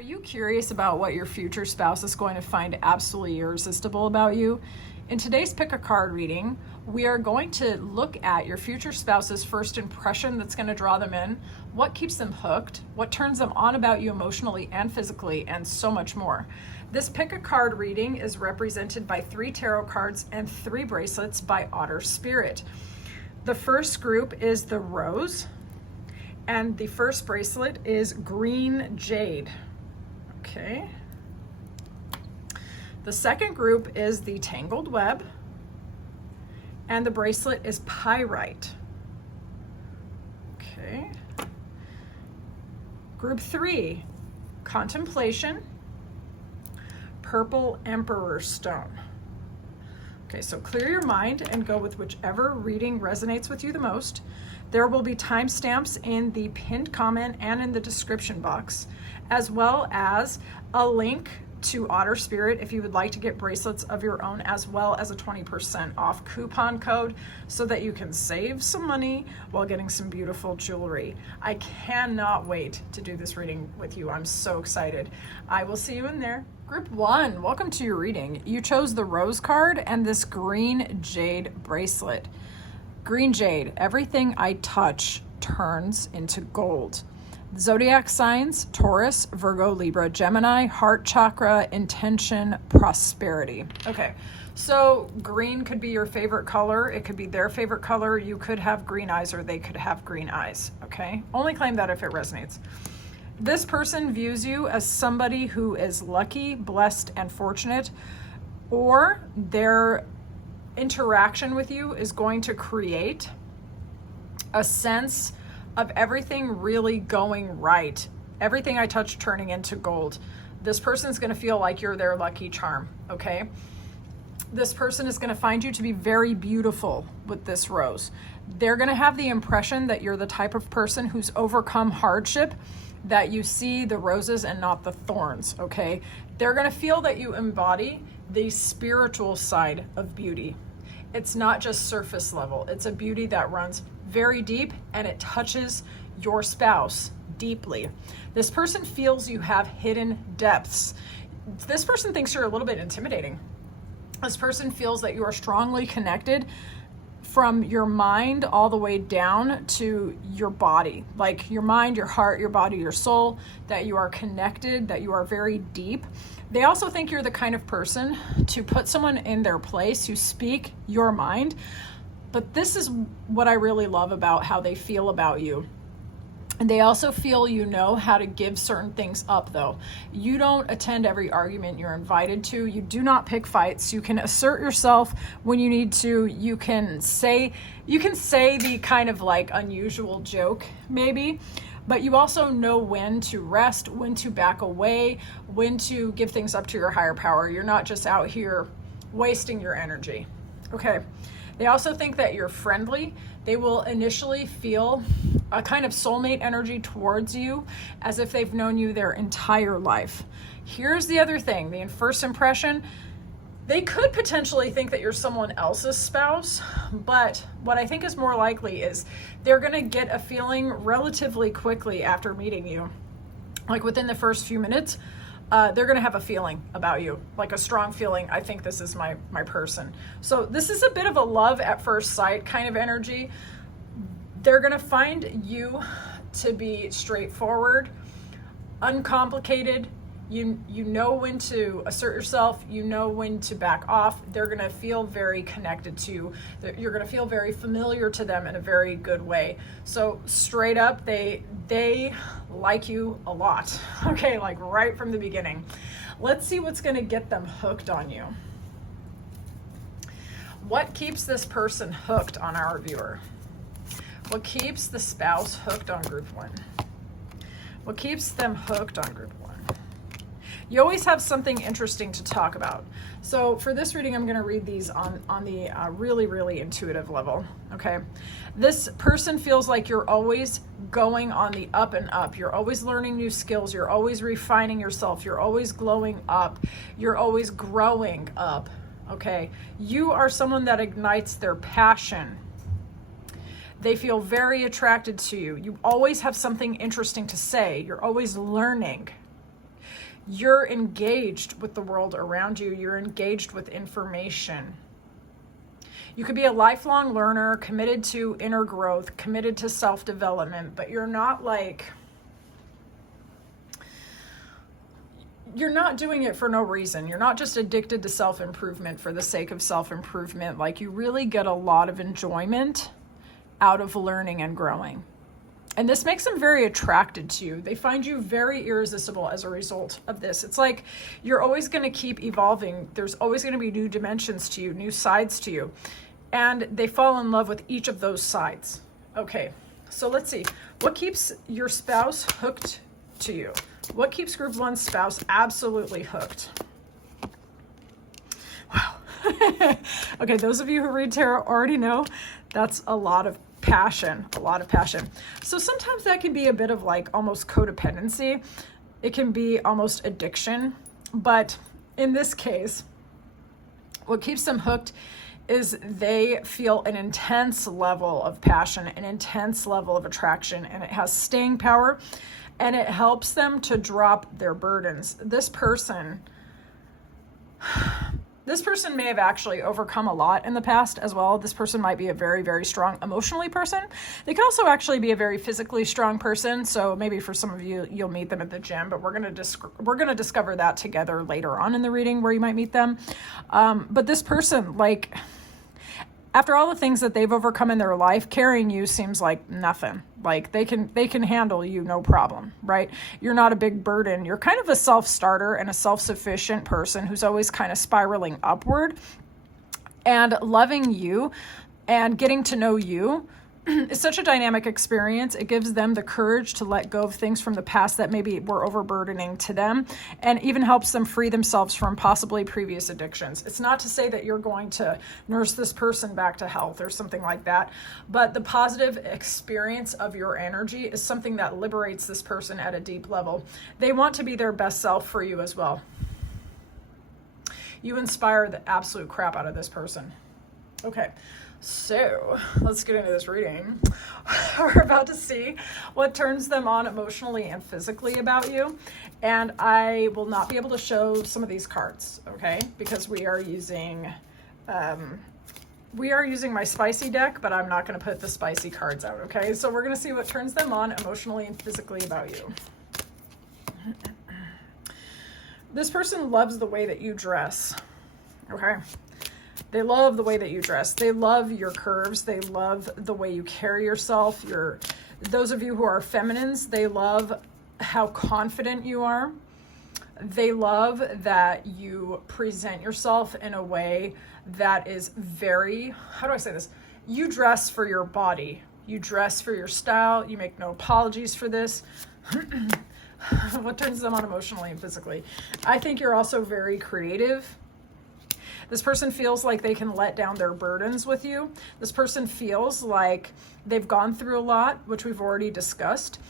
Are you curious about what your future spouse is going to find absolutely irresistible about you? In today's Pick a Card reading, we are going to look at your future spouse's first impression that's going to draw them in, what keeps them hooked, what turns them on about you emotionally and physically, and so much more. This Pick a Card reading is represented by 3 tarot cards and 3 bracelets by Otter Spirit. The first group is the Rose, and the first bracelet is Green Jade. Okay. The second group is the Tangled Web, and the bracelet is Pyrite. Okay. Group 3, Contemplation, Purple Emperor Stone. Okay, so clear your mind and go with whichever reading resonates with you the most. There will be timestamps in the pinned comment and in the description box, as well as a link to Otter Spirit if you would like to get bracelets of your own, as well as a 20% off coupon code so that you can save some money while getting some beautiful jewelry. I cannot wait to do this reading with you. I'm so excited. I will see you in there. Group 1, welcome to your reading. You chose the Rose card and this Green Jade bracelet. Green Jade, everything I touch turns into gold. Zodiac signs: Taurus, Virgo, Libra, Gemini, heart chakra, intention, prosperity. Okay, so green could be your favorite color. It could be their favorite color. You could have green eyes or they could have green eyes, okay? Only claim that if it resonates. This person views you as somebody who is lucky, blessed, and fortunate, or their interaction with you is going to create a sense of everything really going right. Everything I touch turning into gold. This person's going to feel like you're their lucky charm, okay? This person is going to find you to be very beautiful with this rose. They're going to have the impression that you're the type of person who's overcome hardship, that you see the roses and not the thorns, okay? They're going to feel that you embody the spiritual side of beauty. It's not just surface level. It's a beauty that runs very deep and it touches your spouse deeply. This person feels you have hidden depths. This person thinks you're a little bit intimidating. This person feels that you are strongly connected from your mind all the way down to your body, like your mind, your heart, your body, your soul, that you are connected, that you are very deep. They also think you're the kind of person to put someone in their place, to speak your mind. But this is what I really love about how they feel about you. And they also feel you know how to give certain things up, though. You don't attend every argument you're invited to. You do not pick fights. You can assert yourself when you need to. You can say the kind of like unusual joke, maybe, but you also know when to rest, when to back away, when to give things up to your higher power. You're not just out here wasting your energy. Okay. They also think that you're friendly. They will initially feel a kind of soulmate energy towards you as if they've known you their entire life. Here's the other thing, the first impression, they could potentially think that you're someone else's spouse, but what I think is more likely is they're gonna get a feeling relatively quickly after meeting you, like within the first few minutes. They're going to have a feeling about you, like a strong feeling. I think this is my person. So this is a bit of a love at first sight kind of energy. They're going to find you to be straightforward, uncomplicated. You know when to assert yourself. You know when to back off. They're going to feel very connected to you. You're going to feel very familiar to them in a very good way. So straight up, they like you a lot. Okay, like right from the beginning. Let's see what's going to get them hooked on you. What keeps this person hooked on our viewer? What keeps the spouse hooked on group 1? What keeps them hooked on group 1? You always have something interesting to talk about. So for this reading, I'm going to read these on the really, really intuitive level, okay? This person feels like you're always going on the up and up. You're always learning new skills. You're always refining yourself. You're always glowing up. You're always growing up, okay? You are someone that ignites their passion. They feel very attracted to you. You always have something interesting to say. You're always learning. You're engaged with the world around you. You're engaged with information. You could be a lifelong learner, committed to inner growth, committed to self-development, but you're not doing it for no reason. You're not just addicted to self-improvement for the sake of self-improvement. Like, you really get a lot of enjoyment out of learning and growing. And this makes them very attracted to you. They find you very irresistible as a result of this. It's like you're always going to keep evolving. There's always going to be new dimensions to you, new sides to you. And they fall in love with each of those sides. Okay, so let's see. What keeps your spouse hooked to you? What keeps group one's spouse absolutely hooked? Wow. Okay, those of you who read tarot already know that's a lot of passion, So sometimes that can be a bit of like almost codependency. It can be almost addiction. But in this case, what keeps them hooked is they feel an intense level of passion, an intense level of attraction, and it has staying power, and it helps them to drop their burdens. This person may have actually overcome a lot in the past as well. This person might be a very, very strong emotionally person. They can also actually be a very physically strong person. So maybe for some of you, you'll meet them at the gym, but we're going to discover that together later on in the reading where you might meet them. But this person, like, after all the things that they've overcome in their life, carrying you seems like nothing. Like they can handle you no problem, right? You're not a big burden. You're kind of a self-starter and a self-sufficient person who's always kind of spiraling upward, and loving you and getting to know you is such a dynamic experience. It gives them the courage to let go of things from the past that maybe were overburdening to them, and even helps them free themselves from possibly previous addictions. It's not to say that you're going to nurse this person back to health or something like that, but the positive experience of your energy is something that liberates this person at a deep level. They want to be their best self for you as well. You inspire the absolute crap out of this person. Okay. So let's get into this reading. We're about to see what turns them on emotionally and physically about you. And I will not be able to show some of these cards, okay? Because we are using my spicy deck, but I'm not going to put the spicy cards out, okay? So we're going to see what turns them on emotionally and physically about you. This person loves the way that you dress, okay? They love the way that you dress. They love your curves. They love the way you carry yourself. Those of you who are feminines, they love how confident you are. They love that you present yourself in a way that is very, how do I say this? You dress for your body. You dress for your style. You make no apologies for this. What turns them on emotionally and physically? I think you're also very creative. This person feels like they can let down their burdens with you. This person feels like they've gone through a lot, which we've already discussed.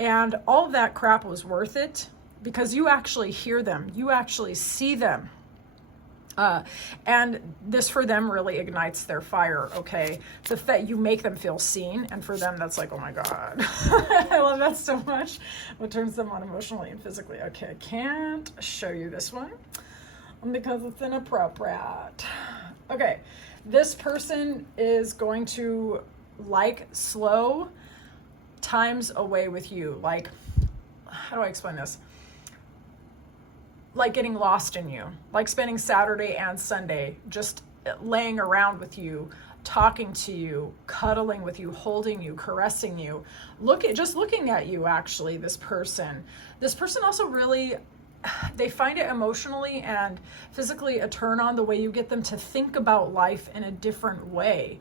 And all of that crap was worth it because you actually hear them. You actually see them. And this for them really ignites their fire, okay? The fact you make them feel seen, and for them that's like, oh my God. I love that so much. What turns them on emotionally and physically? Okay, I can't show you this one because it's inappropriate. Okay, this person is going to like slow times away with you. Like, how do I explain this? Like getting lost in you, like spending Saturday and Sunday just laying around with you, talking to you, cuddling with you, holding you, caressing you, just looking at you. Actually, this person also really, they find it emotionally and physically a turn on the way you get them to think about life in a different way.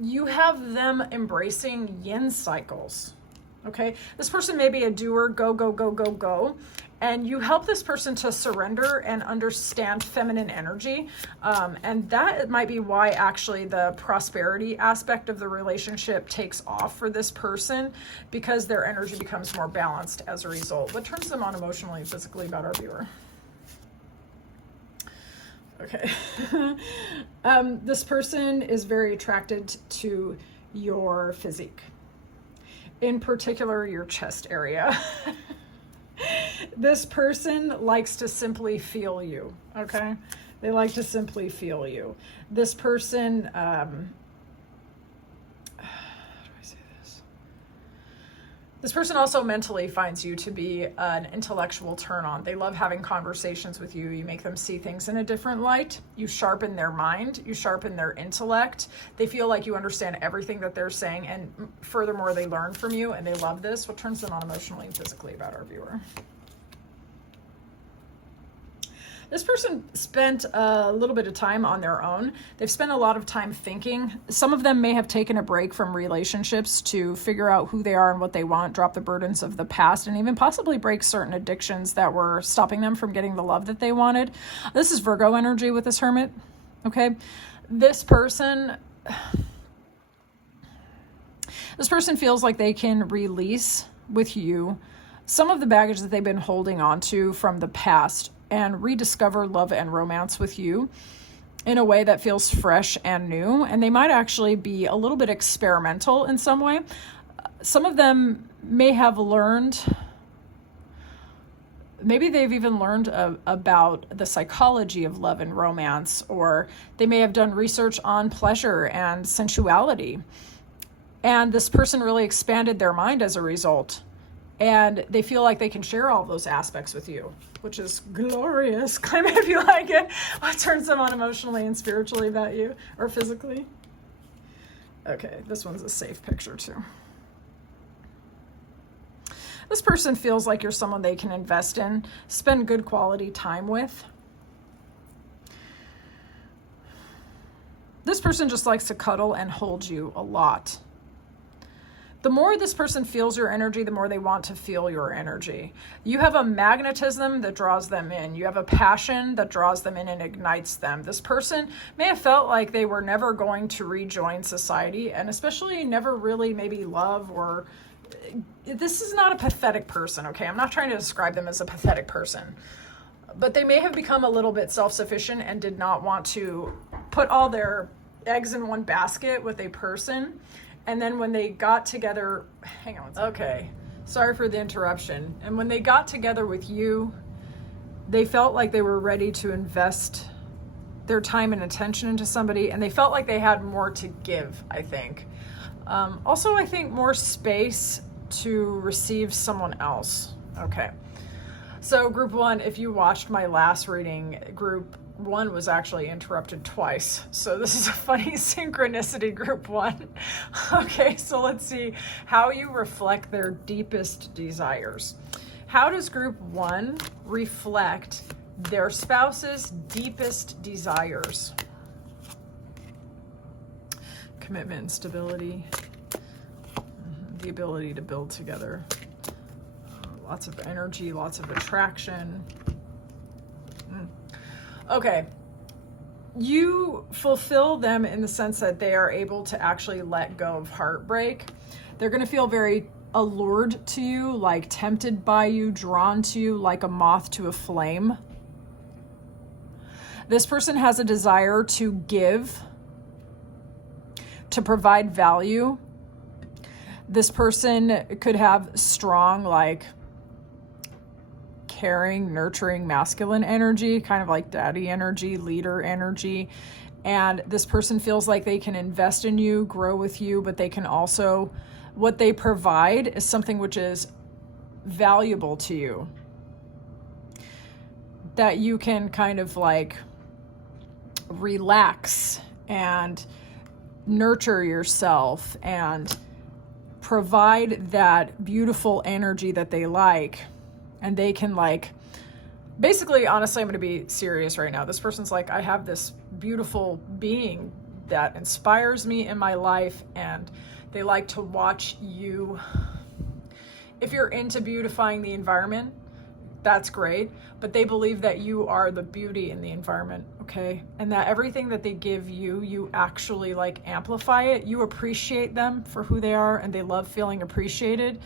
You have them embracing yin cycles. Okay, this person may be a doer, go, go, go, go, go. And you help this person to surrender and understand feminine energy. And that might be why actually the prosperity aspect of the relationship takes off for this person, because their energy becomes more balanced as a result. What turns them on emotionally and physically about our viewer? Okay. This person is very attracted to your physique, in particular your chest area. This person likes to simply feel you, okay? They like to simply feel you. This person, how do I say this? This person also mentally finds you to be an intellectual turn on. They love having conversations with you. You make them see things in a different light. You sharpen their mind. You sharpen their intellect. They feel like you understand everything that they're saying. And furthermore, they learn from you and they love this. What turns them on emotionally and physically about our viewer? This person spent a little bit of time on their own. They've spent a lot of time thinking. Some of them may have taken a break from relationships to figure out who they are and what they want, drop the burdens of the past, and even possibly break certain addictions that were stopping them from getting the love that they wanted. This is Virgo energy with this hermit, okay? This person feels like they can release with you some of the baggage that they've been holding on to from the past and rediscover love and romance with you in a way that feels fresh and new. And they might actually be a little bit experimental in some way. Some of them may have learned, maybe they've even learned about the psychology of love and romance, or they may have done research on pleasure and sensuality. And this person really expanded their mind as a result. And they feel like they can share all those aspects with you, which is glorious. Claim it if you like it. What turns them on emotionally and spiritually about you, or physically? Okay, this one's a safe picture too. This person feels like you're someone they can invest in, spend good quality time with. This person just likes to cuddle and hold you a lot. The more this person feels your energy, the more they want to feel your energy. You have a magnetism that draws them in. You have a passion that draws them in and ignites them. This person may have felt like they were never going to rejoin society, and especially never really maybe love, or this is not a pathetic person, okay? I'm not trying to describe them as a pathetic person, but they may have become a little bit self-sufficient and did not want to put all their eggs in one basket with a person. And then when they got together, hang on one second. Okay, sorry for the interruption. And when they got together with you, they felt like they were ready to invest their time and attention into somebody, and they felt like they had more to give, I think. Also, I think more space to receive someone else. Okay. So group one, if you watched my last reading, group one was actually interrupted twice. So this is a funny synchronicity, group one. Okay, so let's see how you reflect their deepest desires. How does group one reflect their spouse's deepest desires? Commitment and stability, the ability to build together, lots of energy, lots of attraction. Okay, you fulfill them in the sense that they are able to actually let go of heartbreak. They're going to feel very allured to you, like tempted by you, drawn to you like a moth to a flame. This person has a desire to give, to provide value. This person could have strong, like, caring, nurturing, masculine energy, kind of like daddy energy, leader energy. And this person feels like they can invest in you, grow with you, but they can also, what they provide is something which is valuable to you, that you can kind of like relax and nurture yourself and provide that beautiful energy that they like. And they can, like, basically, honestly, I'm going to be serious right now. This person's like, I have this beautiful being that inspires me in my life, and they like to watch you. If you're into beautifying the environment, that's great, but they believe that you are the beauty in the environment, okay? And that everything that they give you, you actually, like, amplify it. You appreciate them for who they are, and they love feeling appreciated.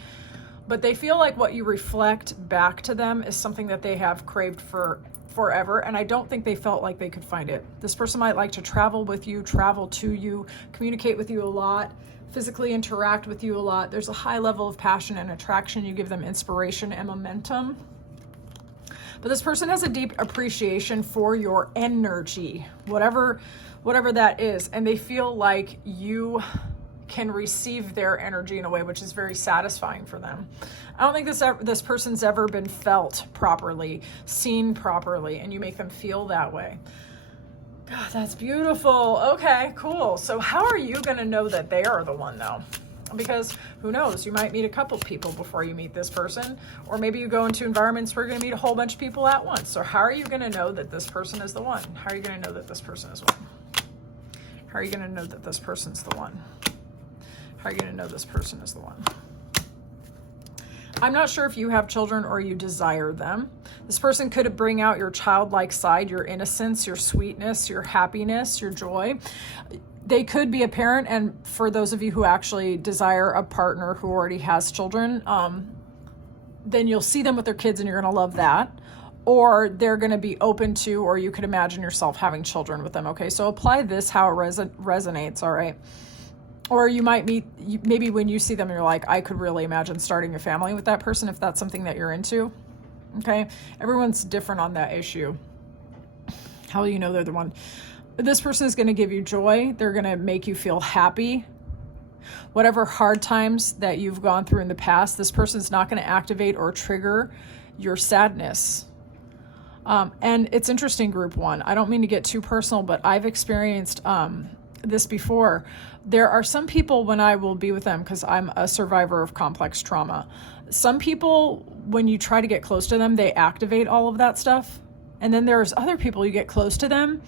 But they feel like what you reflect back to them is something that they have craved for forever, and I don't think they felt like they could find it. This person might like to travel with you, travel to you, communicate with you a lot, physically interact with you a lot. There's a high level of passion and attraction. You give them inspiration and momentum. But this person has a deep appreciation for your energy, whatever that is. And they feel like you can receive their energy in a way which is very satisfying for them. I don't think this person's ever been felt properly, seen properly, and you make them feel that way. God, that's beautiful. Okay, cool. So how are you going to know that they are the one, though? Because who knows, you might meet a couple people before you meet this person, or maybe you go into environments where you're going to meet a whole bunch of people at once. So how are you going to know that this person is the one? How are you going to know that this person is one? How are you going to know that this person's the one? How are you going to know this person is the one? I'm not sure if you have children or you desire them. This person could bring out your childlike side, your innocence, your sweetness, your happiness, your joy. They could be a parent, and for those of you who actually desire a partner who already has children, then you'll see them with their kids and you're going to love that. Or they're going to be open to, or you could imagine yourself having children with them. Okay, so apply this how it resonates, all right? Or you might meet, maybe when you see them, you're like, I could really imagine starting a family with that person if that's something that you're into. Okay, everyone's different on that issue. How will you know they're the one? This person is going to give you joy. They're going to make you feel happy. Whatever hard times that you've gone through in the past, this person's not going to activate or trigger your sadness. And it's interesting, group one. I don't mean to get too personal, but I've experienced this before. There are some people when I will be with them, because I'm a survivor of complex trauma. Some people, when you try to get close to them, they activate all of that stuff. And then there's other people, you get close to them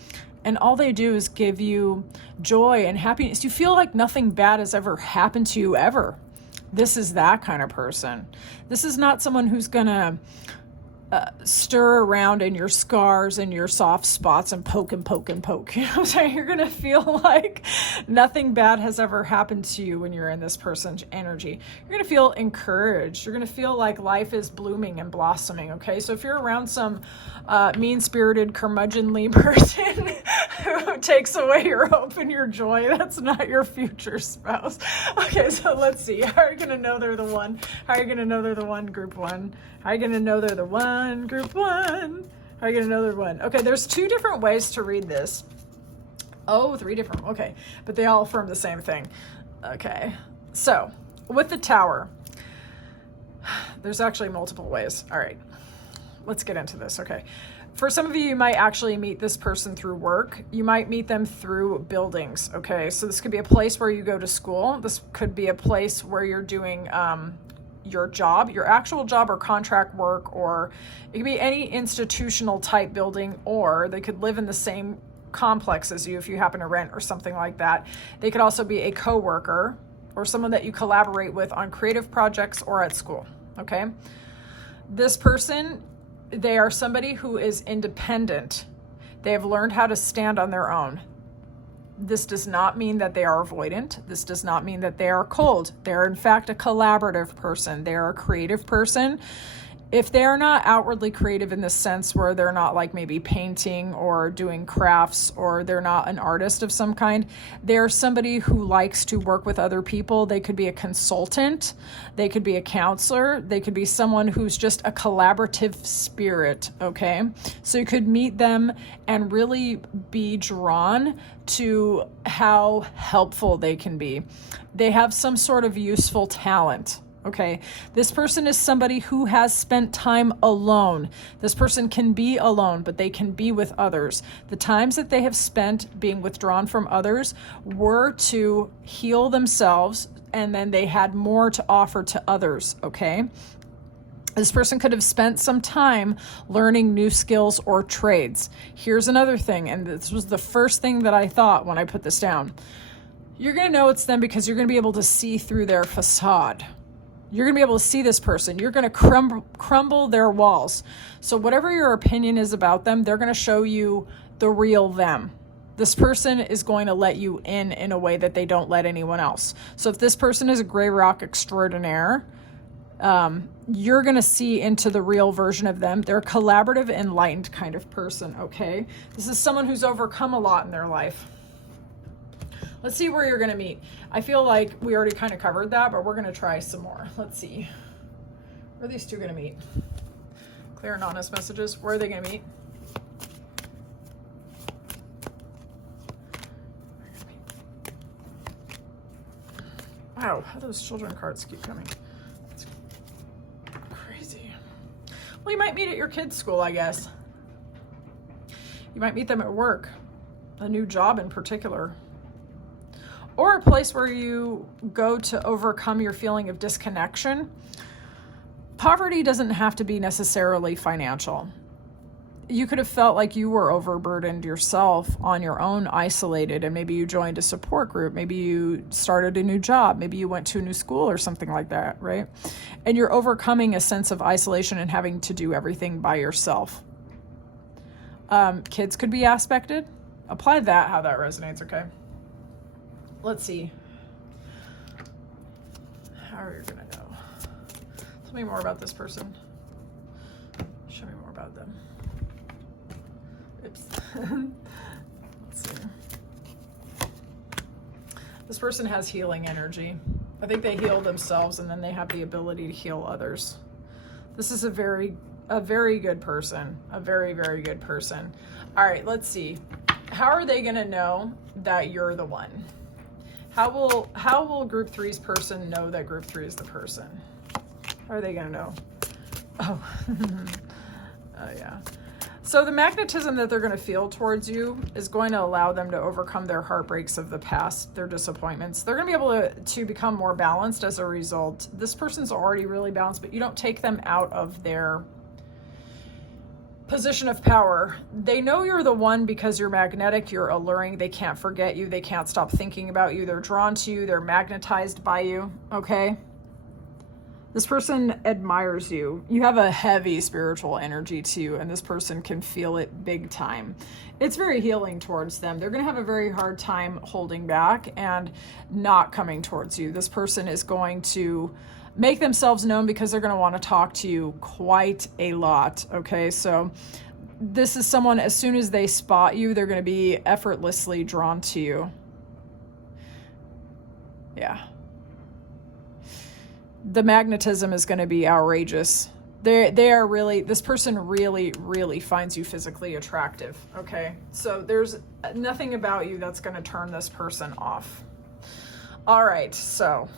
and all they do is give you joy and happiness. You feel like nothing bad has ever happened to you ever. This is that kind of person. This is not someone who's gonna stir around in your scars and your soft spots and poke and poke and poke. You know what I'm saying? You're going to feel like nothing bad has ever happened to you when you're in this person's energy. You're going to feel encouraged. You're going to feel like life is blooming and blossoming. Okay. So if you're around some mean-spirited, curmudgeonly person who takes away your hope and your joy, that's not your future spouse. Okay. So let's see. How are you going to know they're the one? How are you going to know they're the one, group one? How are you going to know they're the one, group one? How are you going to know they're one? Okay, there's 2 different ways to read this. Oh, 3 different. Okay, but they all affirm the same thing. Okay, so with the Tower, there's actually multiple ways. All right, let's get into this. Okay, for some of you, you might actually meet this person through work. You might meet them through buildings. Okay, so this could be a place where you go to school. This could be a place where you're doing your job, your actual job or contract work, or it could be any institutional type building, or they could live in the same complex as you if you happen to rent or something like that. They could also be a coworker or someone that you collaborate with on creative projects or at school. Okay. This person, they are somebody who is independent. They have learned how to stand on their own. This does not mean that they are avoidant. This does not mean that they are cold. They're in fact a collaborative person. They're a creative person. If they are not outwardly creative in the sense where they're not like maybe painting or doing crafts, or they're not an artist of some kind, they're somebody who likes to work with other people. They could be a consultant. They could be a counselor. They could be someone who's just a collaborative spirit, okay? So you could meet them and really be drawn to how helpful they can be. They have some sort of useful talent. Okay, this person is somebody who has spent time alone. This person can be alone, but they can be with others. The times that they have spent being withdrawn from others were to heal themselves, and then they had more to offer to others, okay? This person could have spent some time learning new skills or trades. Here's another thing, and this was the first thing that I thought when I put this down. You're going to know it's them because you're going to be able to see through their facade. You're going to be able to see this person. You're going to crumble their walls. So whatever your opinion is about them, they're going to show you the real them. This person is going to let you in a way that they don't let anyone else. So if this person is a gray rock extraordinaire, you're going to see into the real version of them. They're a collaborative, enlightened kind of person, okay? This is someone who's overcome a lot in their life. Let's see where you're going to meet. I feel like we already kind of covered that, but we're going to try some more. Let's see. Where are these 2 going to meet? Clear and honest messages. Where are they going to meet? Wow, how those children cards keep coming. That's crazy. Well, you might meet at your kids' school, I guess. You might meet them at work, a new job in particular, or a place where you go to overcome your feeling of disconnection. Poverty doesn't have to be necessarily financial. You could have felt like you were overburdened yourself on your own, isolated, and maybe you joined a support group. Maybe you started a new job. Maybe you went to a new school or something like that, right? And you're overcoming a sense of isolation and having to do everything by yourself. Kids could be aspected. Apply that, how that resonates, okay? Let's see. How are you going to know? Tell me more about this person. Show me more about them. Oops. Let's see. This person has healing energy. I think they heal themselves and then they have the ability to heal others. This is a very good person. A very, very good person. All right, let's see. How are they going to know that you're the one? How will group 3's person know that group 3 is the person? How are they going to know? Oh, oh yeah. So the magnetism that they're going to feel towards you is going to allow them to overcome their heartbreaks of the past, their disappointments. They're going to be able to become more balanced as a result. This person's already really balanced, but you don't take them out of their position of power. They know you're the one because you're magnetic, you're alluring, they can't forget you, they can't stop thinking about you, they're drawn to you, they're magnetized by you, okay? This person admires you. You have a heavy spiritual energy to you, and this person can feel it big time. It's very healing towards them. They're going to have a very hard time holding back and not coming towards you. This person is going to make themselves known because they're going to want to talk to you quite a lot, okay? So this is someone, as soon as they spot you, they're going to be effortlessly drawn to you. Yeah. The magnetism is going to be outrageous. They are really, this person really, really finds you physically attractive, okay? So there's nothing about you that's going to turn this person off. All right, so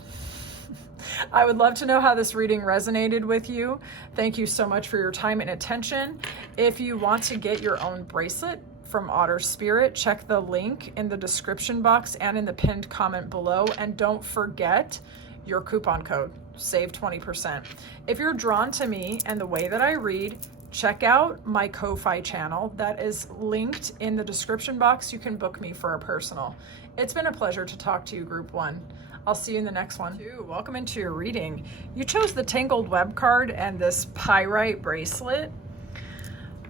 I would love to know how this reading resonated with you. Thank you so much for your time and attention. If you want to get your own bracelet from Otter Spirit, check the link in the description box and in the pinned comment below. And don't forget your coupon code, save 20%. If you're drawn to me and the way that I read, check out my Ko-Fi channel that is linked in the description box. You can book me for a personal. It's been a pleasure to talk to you, Group 1. I'll see you in the next one. Welcome into your reading. You chose the Tangled Web card and this pyrite bracelet.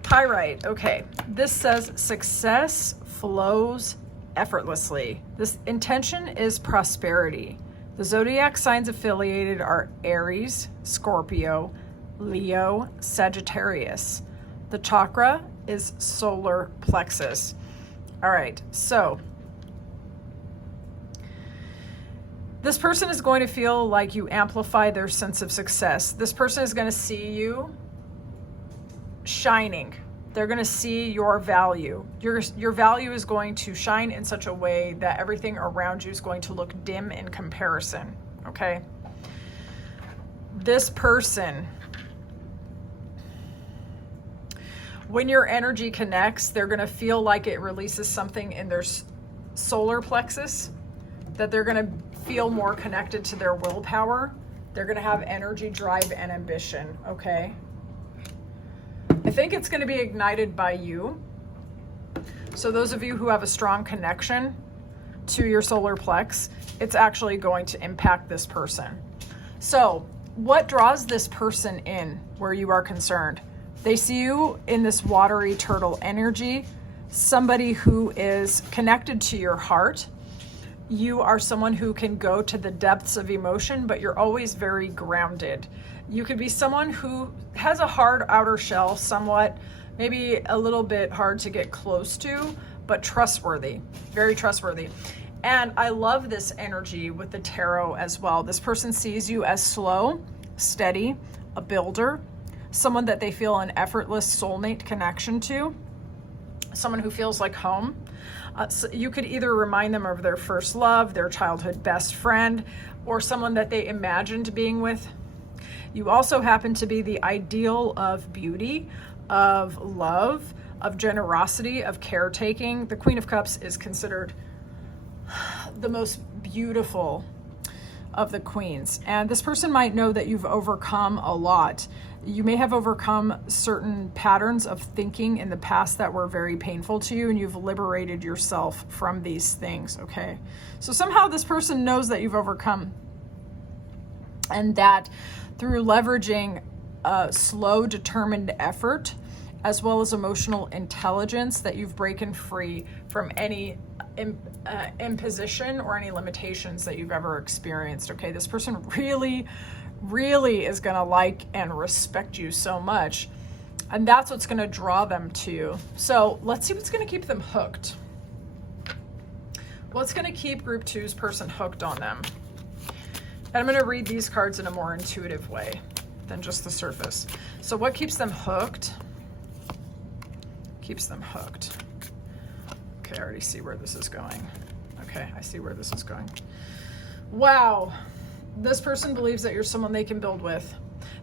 Pyrite, okay. This says success flows effortlessly. This intention is prosperity. The zodiac signs affiliated are Aries, Scorpio, Leo, Sagittarius. The chakra is solar plexus. All right, so this person is going to feel like you amplify their sense of success. This person is going to see you shining. They're going to see your value. Your value is going to shine in such a way that everything around you is going to look dim in comparison, okay? This person, when your energy connects, they're going to feel like it releases something in their solar plexus, that they're going to feel more connected to their willpower. They're going to have energy, drive, and ambition, okay? I think it's going to be ignited by you. So those of you who have a strong connection to your solar plex, it's actually going to impact this person. So what draws this person in where you are concerned? They see you in this watery turtle energy, somebody who is connected to your heart. You are someone who can go to the depths of emotion, but you're always very grounded. You could be someone who has a hard outer shell, somewhat, maybe a little bit hard to get close to, but trustworthy, very trustworthy. And I love this energy with the tarot as well. This person sees you as slow, steady, a builder, someone that they feel an effortless soulmate connection to, someone who feels like home. So you could either remind them of their first love, their childhood best friend, or someone that they imagined being with. You also happen to be the ideal of beauty, of love, of generosity, of caretaking. The Queen of Cups is considered the most beautiful of the queens. And this person might know that you've overcome a lot. You may have overcome certain patterns of thinking in the past that were very painful to you, and you've liberated yourself from these things, okay? So somehow this person knows that you've overcome, and that through leveraging slow, determined effort, as well as emotional intelligence, that you've broken free from any imposition or any limitations that you've ever experienced, okay? This person really is going to like and respect you so much, and that's what's going to draw them to you. So let's see what's going to keep them hooked. What's going to keep group two's person hooked on them? And I'm going to read these cards in a more intuitive way than just the surface. So what keeps them hooked? Keeps them hooked. Okay, I already see where this is going. Okay, I see where this is going. Wow. This person believes that you're someone they can build with.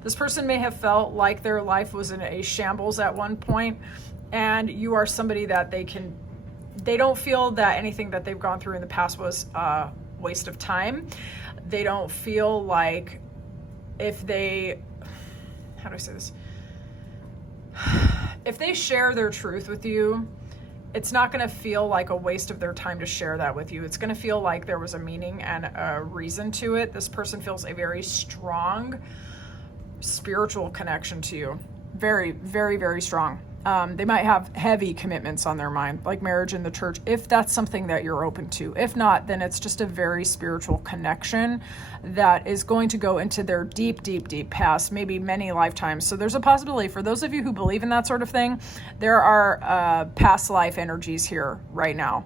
This person may have felt like their life was in a shambles at one point, and you are somebody that they don't feel that anything that they've gone through in the past was a waste of time. They don't feel like if they, how do I say this? If they share their truth with you, it's not going to feel like a waste of their time to share that with you. It's going to feel like there was a meaning and a reason to it. This person feels a very strong spiritual connection to you. Very, very, very strong. They might have heavy commitments on their mind, like marriage in the church, if that's something that you're open to. If not, then it's just a very spiritual connection that is going to go into their deep, deep, deep past, maybe many lifetimes. So there's a possibility for those of you who believe in that sort of thing, there are past life energies here right now.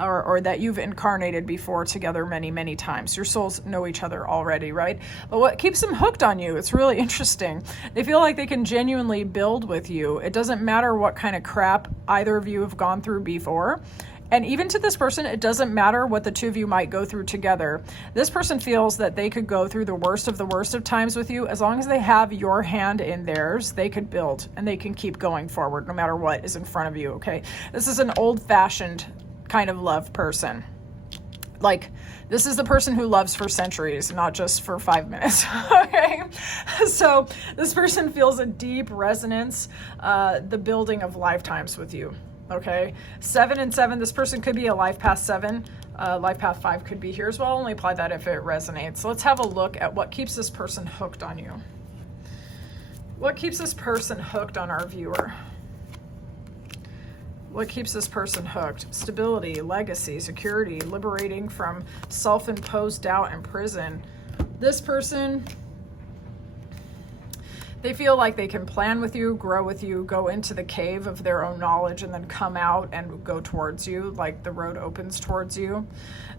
Or that you've incarnated before together many, many times. Your souls know each other already, right? But what keeps them hooked on you, it's really interesting. They feel like they can genuinely build with you. It doesn't matter what kind of crap either of you have gone through before. And even to this person, it doesn't matter what the two of you might go through together. This person feels that they could go through the worst of times with you. As long as they have your hand in theirs, they could build and they can keep going forward no matter what is in front of you, okay? This is an old-fashioned kind of love person. Like, this is the person who loves for centuries, not just for 5 minutes. Okay, so this person feels a deep resonance, the building of lifetimes with you. Okay, 7 and 7, this person could be a life path 7, life path 5 could be here as well. Only apply that if it resonates. So let's have a look at what keeps this person hooked on you. What keeps this person hooked on our viewer? What keeps this person hooked? Stability, legacy, security, liberating from self-imposed doubt and prison. This person, they feel like they can plan with you, grow with you, go into the cave of their own knowledge, and then come out and go towards you, like the road opens towards you.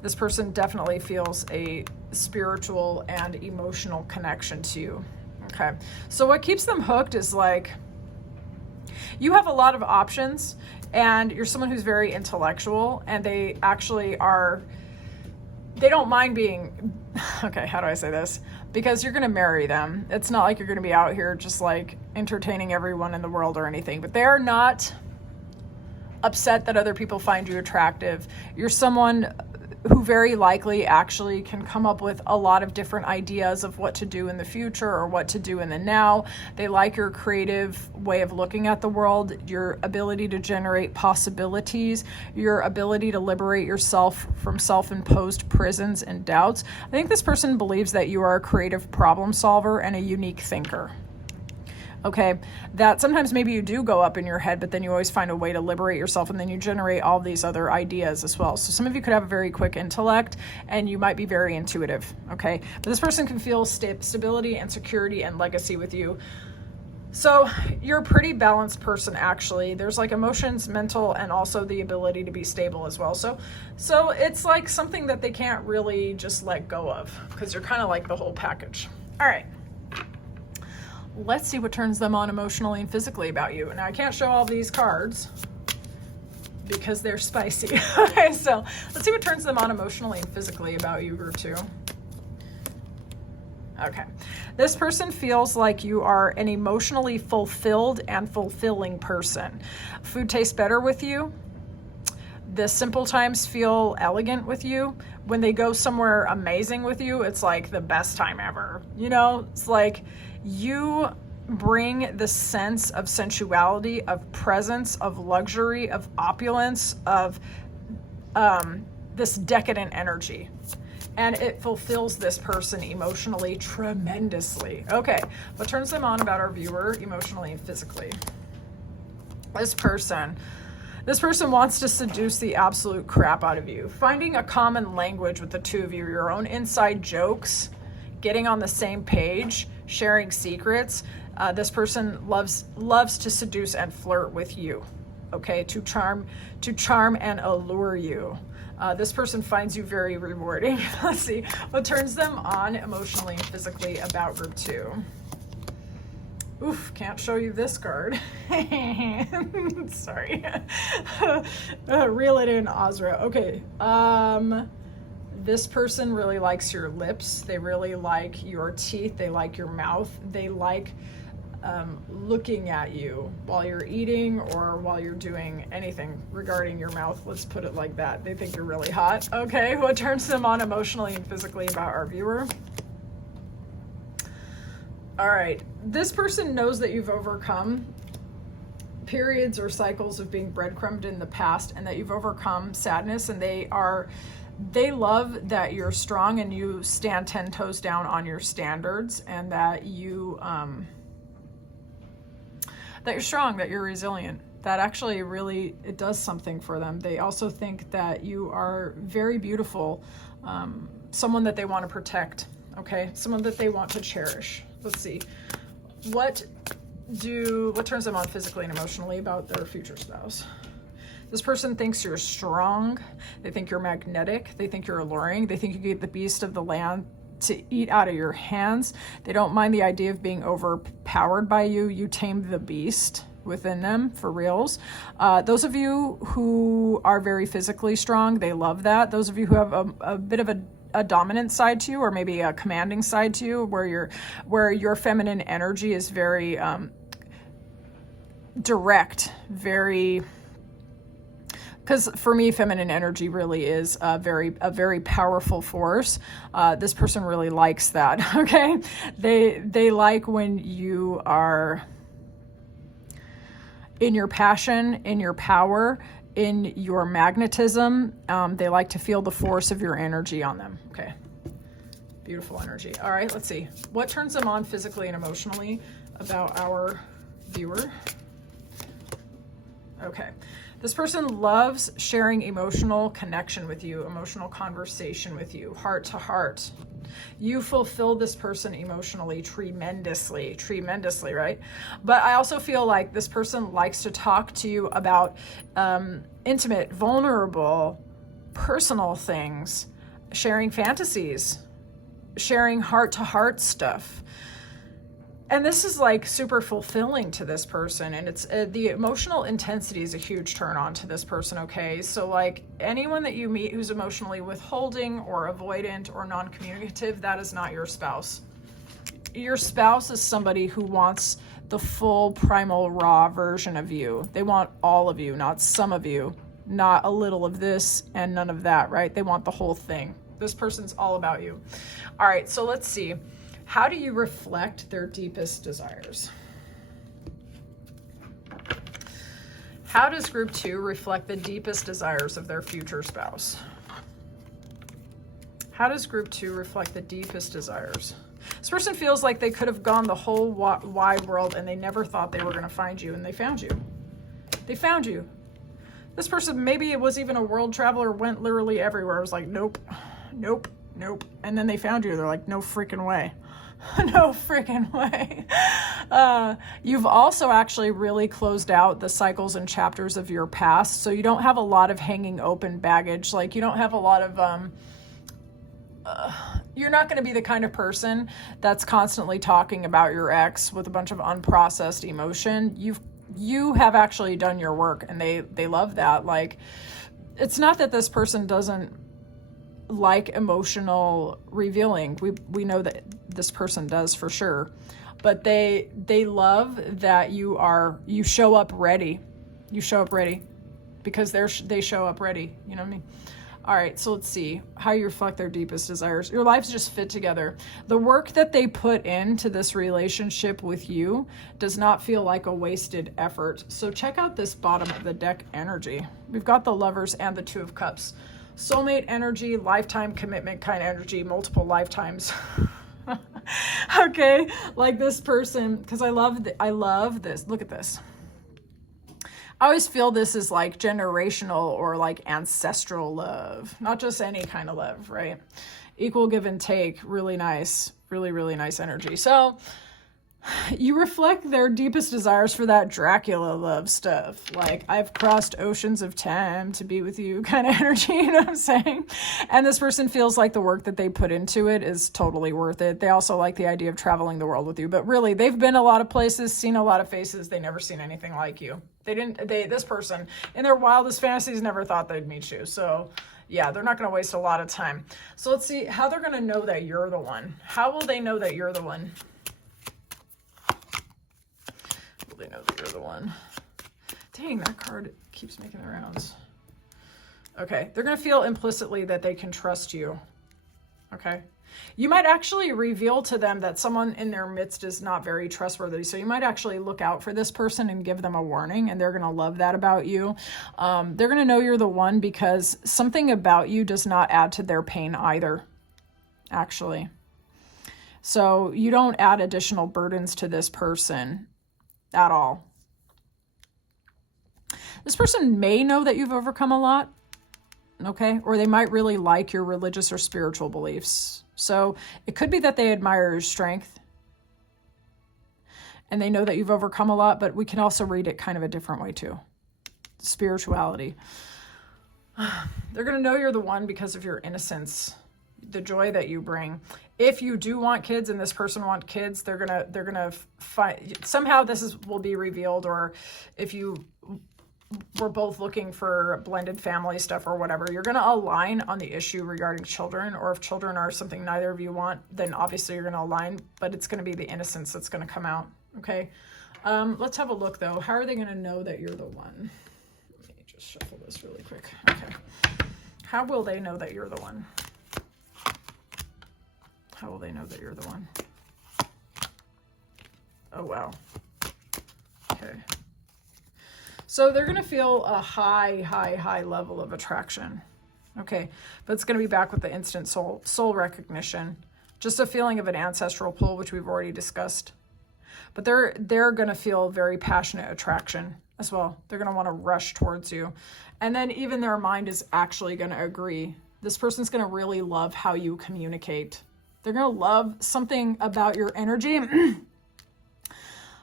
This person definitely feels a spiritual and emotional connection to you. Okay, so what keeps them hooked is like, you have a lot of options, and you're someone who's very intellectual, and they actually are, they don't mind being, okay, how do I say this? Because you're going to marry them. It's not like you're going to be out here just like entertaining everyone in the world or anything, but they're not upset that other people find you attractive. You're someone who very likely actually can come up with a lot of different ideas of what to do in the future or what to do in the now. They like your creative way of looking at the world, your ability to generate possibilities, your ability to liberate yourself from self-imposed prisons and doubts. I think this person believes that you are a creative problem solver and a unique thinker. Okay, that sometimes maybe you do go up in your head, but then you always find a way to liberate yourself, and then you generate all these other ideas as well. So some of you could have a very quick intellect, and you might be very intuitive, okay? But this person can feel stability and security and legacy with you. So you're a pretty balanced person, actually. There's like emotions, mental, and also the ability to be stable as well. So it's like something that they can't really just let go of, because you're kind of like the whole package. All right. Let's see what turns them on emotionally and physically about you. Now, I can't show all these cards because they're spicy. Okay, so let's see what turns them on emotionally and physically about you, group 2. Okay, this person feels like you are an emotionally fulfilled and fulfilling person. Food tastes better with you. The simple times feel elegant with you. When they go somewhere amazing with you, it's like the best time ever. You know, it's like you bring the sense of sensuality, of presence, of luxury, of opulence, of this decadent energy. And it fulfills this person emotionally tremendously. Okay, what turns them on about our viewer emotionally and physically? This person wants to seduce the absolute crap out of you. Finding a common language with the two of you, your own inside jokes, getting on the same page, sharing secrets. This person loves to seduce and flirt with you, okay, to charm and allure you. This person finds you very rewarding. Let's see what turns them on emotionally and physically about group 2. Oof, can't show you this card. Sorry. Reel it in, Ozra. Okay. This person really likes your lips. They really like your teeth. They like your mouth. They like looking at you while you're eating or while you're doing anything regarding your mouth. Let's put it like that. They think you're really hot. Okay, what turns them on emotionally and physically about our viewer? All right, this person knows that you've overcome periods or cycles of being breadcrumbed in the past, and that you've overcome sadness, and they love that you're strong and you stand 10 toes down on your standards, and that that you're strong, that you're resilient. That actually really, it does something for them. They also think that you are very beautiful, someone that they want to protect, okay? Someone that they want to cherish. Let's see. What turns them on physically and emotionally about their future spouse? This person thinks you're strong. They think you're magnetic. They think you're alluring. They think you get the beast of the land to eat out of your hands. They don't mind the idea of being overpowered by you. You tame the beast within them, for reals. Those of you who are very physically strong, they love that. Those of you who have a bit of a dominant side to you, or maybe a commanding side to you, where your feminine energy is very direct, very... Because for me, feminine energy really is a very powerful force. This person really likes that. Okay, they like when you are in your passion, in your power, in your magnetism. They like to feel the force of your energy on them. Okay, beautiful energy. All right, let's see what turns them on physically and emotionally about our viewer. Okay. This person loves sharing emotional connection with you, emotional conversation with you, heart to heart. You fulfill this person emotionally tremendously, right? But I also feel like this person likes to talk to you about intimate, vulnerable, personal things, sharing fantasies, sharing heart to heart stuff. And this is like super fulfilling to this person, and it's the emotional intensity is a huge turn on to this person, okay? So like anyone that you meet who's emotionally withholding or avoidant or non-communicative, that is not your spouse. Your spouse is somebody who wants the full primal raw version of you. They want all of you, not some of you, not a little of this and none of that, right? They want the whole thing. This person's all about you. All right, so let's see. How do you reflect their deepest desires? How does group 2 reflect the deepest desires of their future spouse? How does group 2 reflect the deepest desires? This person feels like they could have gone the whole wide world and they never thought they were going to find you, and they found you. They found you. This person, maybe it was even a world traveler, went literally everywhere. It was like, nope, nope, nope. And then they found you. They're like, no freaking way. No freaking way. You've also actually really closed out the cycles and chapters of your past, so you don't have a lot of hanging open baggage. Like you don't have a lot of you're not going to be the kind of person that's constantly talking about your ex with a bunch of unprocessed emotion. You have actually done your work, and they love that. Like, it's not that this person doesn't like emotional revealing. We know that this person does for sure, but they love that you show up ready. You show up ready because they show up ready. You know what I mean? All right, so let's see how you reflect their deepest desires. Your lives just fit together. The work that they put into this relationship with you does not feel like a wasted effort. So check out this bottom of the deck energy. We've got the Lovers and the Two of Cups. Soulmate energy, lifetime commitment kind of energy, multiple lifetimes. Okay, like this person, because I love this. Look at this. I always feel this is like generational or like ancestral love, not just any kind of love, right? Equal give and take, really nice, really nice energy. So you reflect their deepest desires for that Dracula love stuff. Like, I've crossed oceans of time to be with you kind of energy, you know what I'm saying? And this person feels like the work that they put into it is totally worth it. They also like the idea of traveling the world with you, but really they've been a lot of places, seen a lot of faces. They never seen anything like you. This person in their wildest fantasies never thought they'd meet you. So yeah, they're not going to waste a lot of time. So let's see how they're going to know that you're the one. How will they know that you're the one? They know that you're the one. Dang, that card keeps making the rounds. Okay, they're going to feel implicitly that they can trust you. Okay. You might actually reveal to them that someone in their midst is not very trustworthy. So you might actually look out for this person and give them a warning, and they're going to love that about you. They're going to know you're the one because something about you does not add to their pain either, actually. So you don't add additional burdens to this person at all. This person may know that you've overcome a lot, okay? Or they might really like your religious or spiritual beliefs. So it could be that they admire your strength and they know that you've overcome a lot, but we can also read it kind of a different way too. Spirituality. They're going to know you're the one because of your innocence, the joy that you bring. If you do want kids and this person wants kids, they're gonna find somehow will be revealed. Or if we're both looking for blended family stuff or whatever, you're gonna align on the issue regarding children. Or if children are something neither of you want, then obviously you're gonna align. But it's gonna be the innocence that's gonna come out. Okay. Let's have a look though. How are they gonna know that you're the one? Let me just shuffle this really quick. Okay. How will they know that you're the one? How will they know that you're the one? Oh, wow. Okay. So they're going to feel a high level of attraction. Okay. But it's going to be back with the instant soul recognition. Just a feeling of an ancestral pull, which we've already discussed. But they're going to feel very passionate attraction as well. They're going to want to rush towards you. And then even their mind is actually going to agree. This person's going to really love how you communicate. They're going to love something about your energy.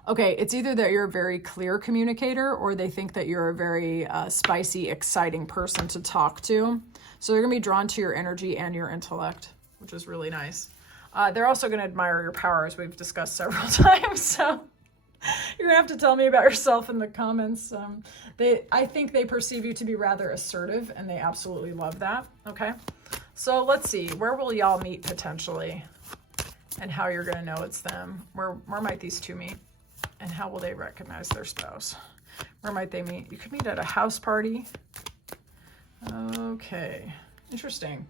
Okay, it's either that you're a very clear communicator or they think that you're a very spicy, exciting person to talk to. So they're going to be drawn to your energy and your intellect, which is really nice. They're also going to admire your power, as we've discussed several times. So you're going to have to tell me about yourself in the comments. I think they perceive you to be rather assertive, and they absolutely love that. Okay. So let's see, where will y'all meet potentially and how you're going to know it's them? Where might these two meet and how will they recognize their spouse? Where might they meet? You could meet at a house party. Okay, interesting.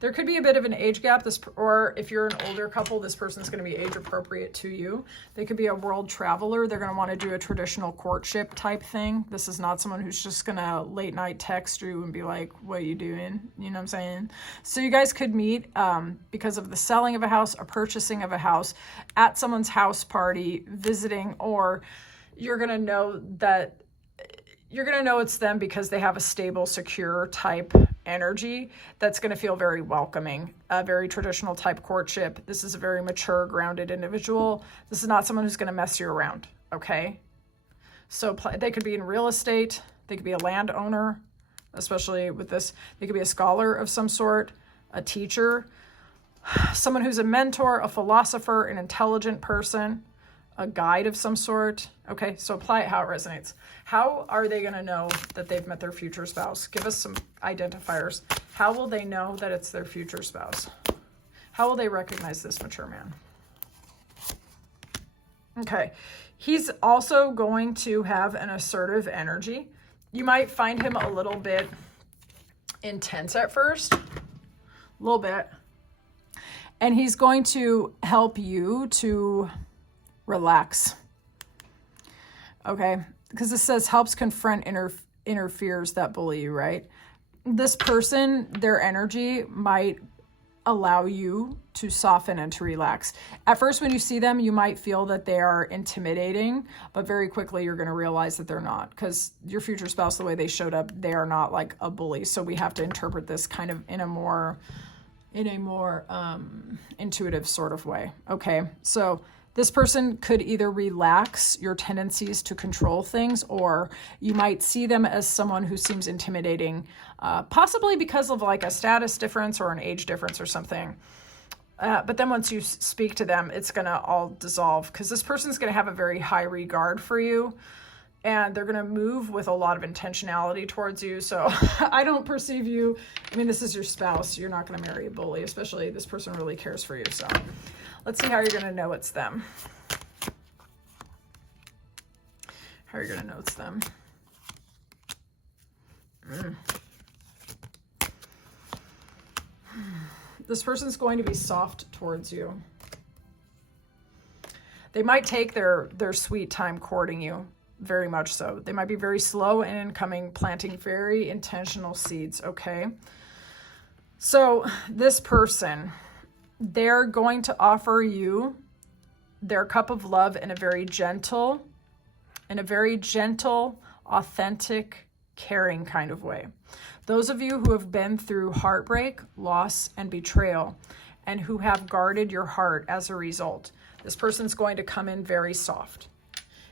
There could be a bit of an age gap, or if you're an older couple, this person's going to be age appropriate to you. They could be a world traveler. They're going to want to do a traditional courtship type thing. This is not someone who's just going to late night text you and be like, what are you doing? You know what I'm saying? So you guys could meet because of the selling of a house, or purchasing of a house, at someone's house party, visiting, or you're going to know that it's them because they have a stable, secure type energy that's going to feel very welcoming, a very traditional type courtship. This is a very mature, grounded individual. This is not someone who's going to mess you around, okay? So they could be in real estate. They could be a landowner, especially with this. They could be a scholar of some sort, a teacher. Someone who's a mentor, a philosopher, an intelligent person, a guide of some sort. Okay, so apply it how it resonates. How are they going to know that they've met their future spouse? Give us some identifiers. How will they know that it's their future spouse? How will they recognize this mature man? Okay, he's also going to have an assertive energy. You might find him a little bit intense at first, a little bit. And he's going to help you to relax. Okay, because this says helps confront inner fears that bully you, right? This person, their energy might allow you to soften and to relax. At first, when you see them, you might feel that they are intimidating, but very quickly you're going to realize that they're not, because your future spouse, the way they showed up, they are not like a bully. So we have to interpret this kind of in a more intuitive sort of way. Okay, so this person could either relax your tendencies to control things, or you might see them as someone who seems intimidating, possibly because of like a status difference or an age difference or something. But then once you speak to them, it's going to all dissolve, because this person's going to have a very high regard for you, and they're going to move with a lot of intentionality towards you. So I don't perceive you, I mean, this is your spouse. You're not going to marry a bully, especially this person really cares for you. So let's see how you're going to know it's them. How you're going to know it's them. This person's going to be soft towards you. They might take their sweet time courting you. Very much so. They might be very slow and incoming, planting very intentional seeds, okay? So this person, they're going to offer you their cup of love in a very gentle, authentic, caring kind of way. Those of you who have been through heartbreak, loss, and betrayal, and who have guarded your heart as a result, this person's going to come in very soft.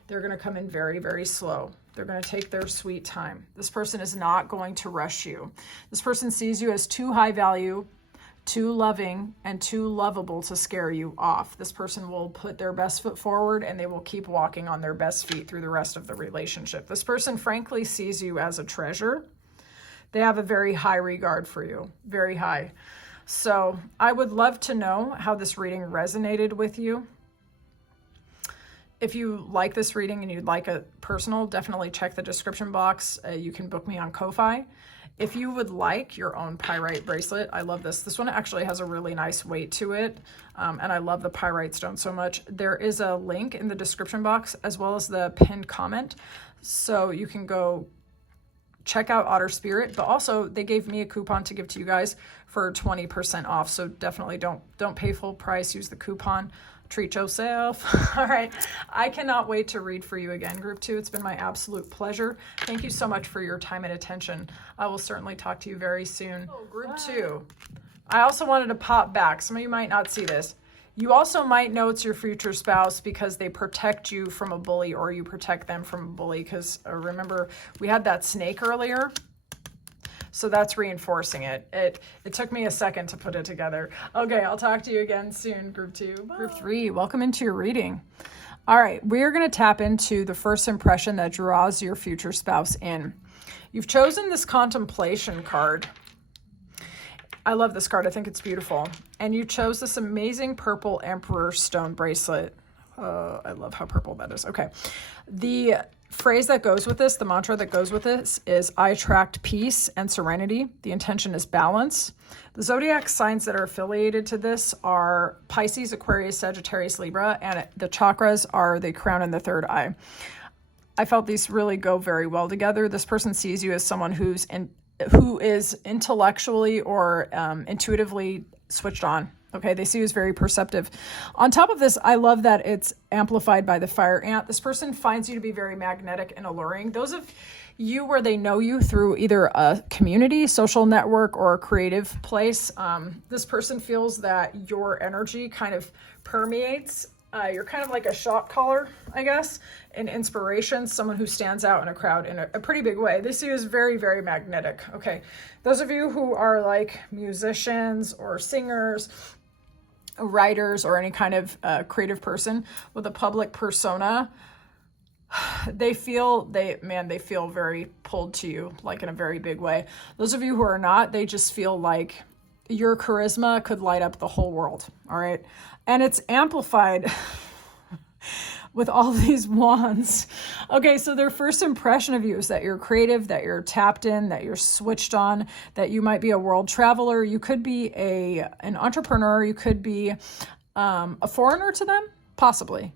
They're going to come in very, very slow. They're going to take their sweet time. This person is not going to rush you. This person sees you as too high value, too loving, and too lovable to scare you off. This person will put their best foot forward, and they will keep walking on their best feet through the rest of the relationship. This person frankly sees you as a treasure. They have a very high regard for you, very high. So I would love to know how this reading resonated with you. If you like this reading and you'd like a personal, definitely check the description box. You can book me on Ko-Fi. If you would like your own pyrite bracelet, I love this. This one actually has a really nice weight to it, and I love the pyrite stone so much. There is a link in the description box as well as the pinned comment, so you can go check out Otter Spirit, but also they gave me a coupon to give to you guys for 20% off, so definitely don't pay full price, use the coupon. Treat yourself. All right. I cannot wait to read for you again, Group 2. It's been my absolute pleasure. Thank you so much for your time and attention. I will certainly talk to you very soon. Oh, Group 2. I also wanted to pop back. Some of you might not see this. You also might know it's your future spouse because they protect you from a bully, or you protect them from a bully, because remember, we had that snake earlier. So that's reinforcing it. It took me a second to put it together. Okay, I'll talk to you again soon, Group 2. Bye. Group 3, welcome into your reading. All right, we're going to tap into the first impression that draws your future spouse in. You've chosen this contemplation card. I love this card. I think it's beautiful. And you chose this amazing purple Emperor stone bracelet. I love how purple that is. Okay. The phrase that goes with this, the mantra that goes with this is, I attract peace and serenity. The intention is balance. The zodiac signs that are affiliated to this are Pisces, Aquarius, Sagittarius, Libra, and the chakras are the crown and the third eye. I felt these really go very well together. This person sees you as someone who is intellectually or intuitively switched on. Okay, they see you as very perceptive. On top of this, I love that it's amplified by the fire ant. This person finds you to be very magnetic and alluring. Those of you where they know you through either a community, social network, or a creative place, this person feels that your energy kind of permeates. You're kind of like a shot caller, I guess, an inspiration, someone who stands out in a crowd in a pretty big way. They see you as very, very magnetic. Okay, those of you who are like musicians or singers, writers or any kind of creative person with a public persona, they feel very pulled to you, like in a very big way. Those of you who are not, they just feel like your charisma could light up the whole world. All right. And it's amplified with all these wands. Okay, so their first impression of you is that you're creative, that you're tapped in, that you're switched on, that you might be a world traveler. You could be an entrepreneur. You could be a foreigner to them, possibly.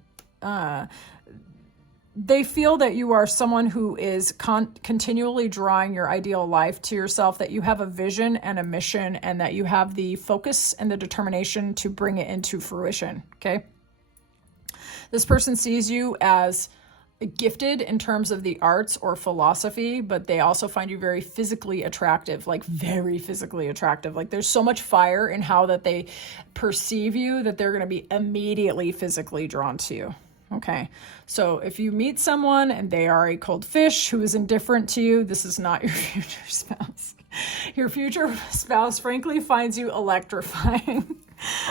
They feel that you are someone who is continually drawing your ideal life to yourself, that you have a vision and a mission, and that you have the focus and the determination to bring it into fruition, okay? This person sees you as gifted in terms of the arts or philosophy, but they also find you very physically attractive, like very physically attractive. Like there's so much fire in how that they perceive you that they're going to be immediately physically drawn to you. Okay, so if you meet someone and they are a cold fish who is indifferent to you, this is not your future spouse. Your future spouse, frankly, finds you electrifying.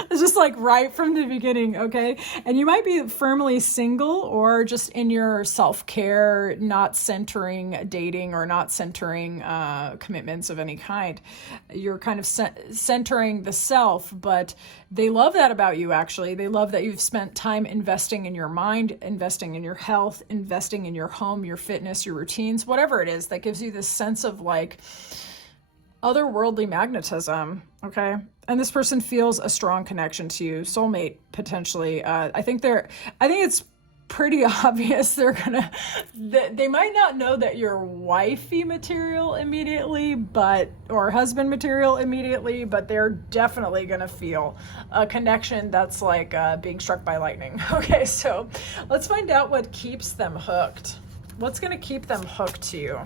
It's just like right from the beginning, okay? And you might be firmly single or just in your self-care, not centering dating or not centering commitments of any kind. You're kind of centering the self, but they love that about you, actually. They love that you've spent time investing in your mind, investing in your health, investing in your home, your fitness, your routines, whatever it is that gives you this sense of like otherworldly magnetism, okay? And this person feels a strong connection to you, soulmate potentially. I think it's pretty obvious they might not know that you're wifey material immediately, or husband material immediately, but they're definitely gonna feel a connection that's like being struck by lightning. Okay, so let's find out what keeps them hooked. What's gonna keep them hooked to you?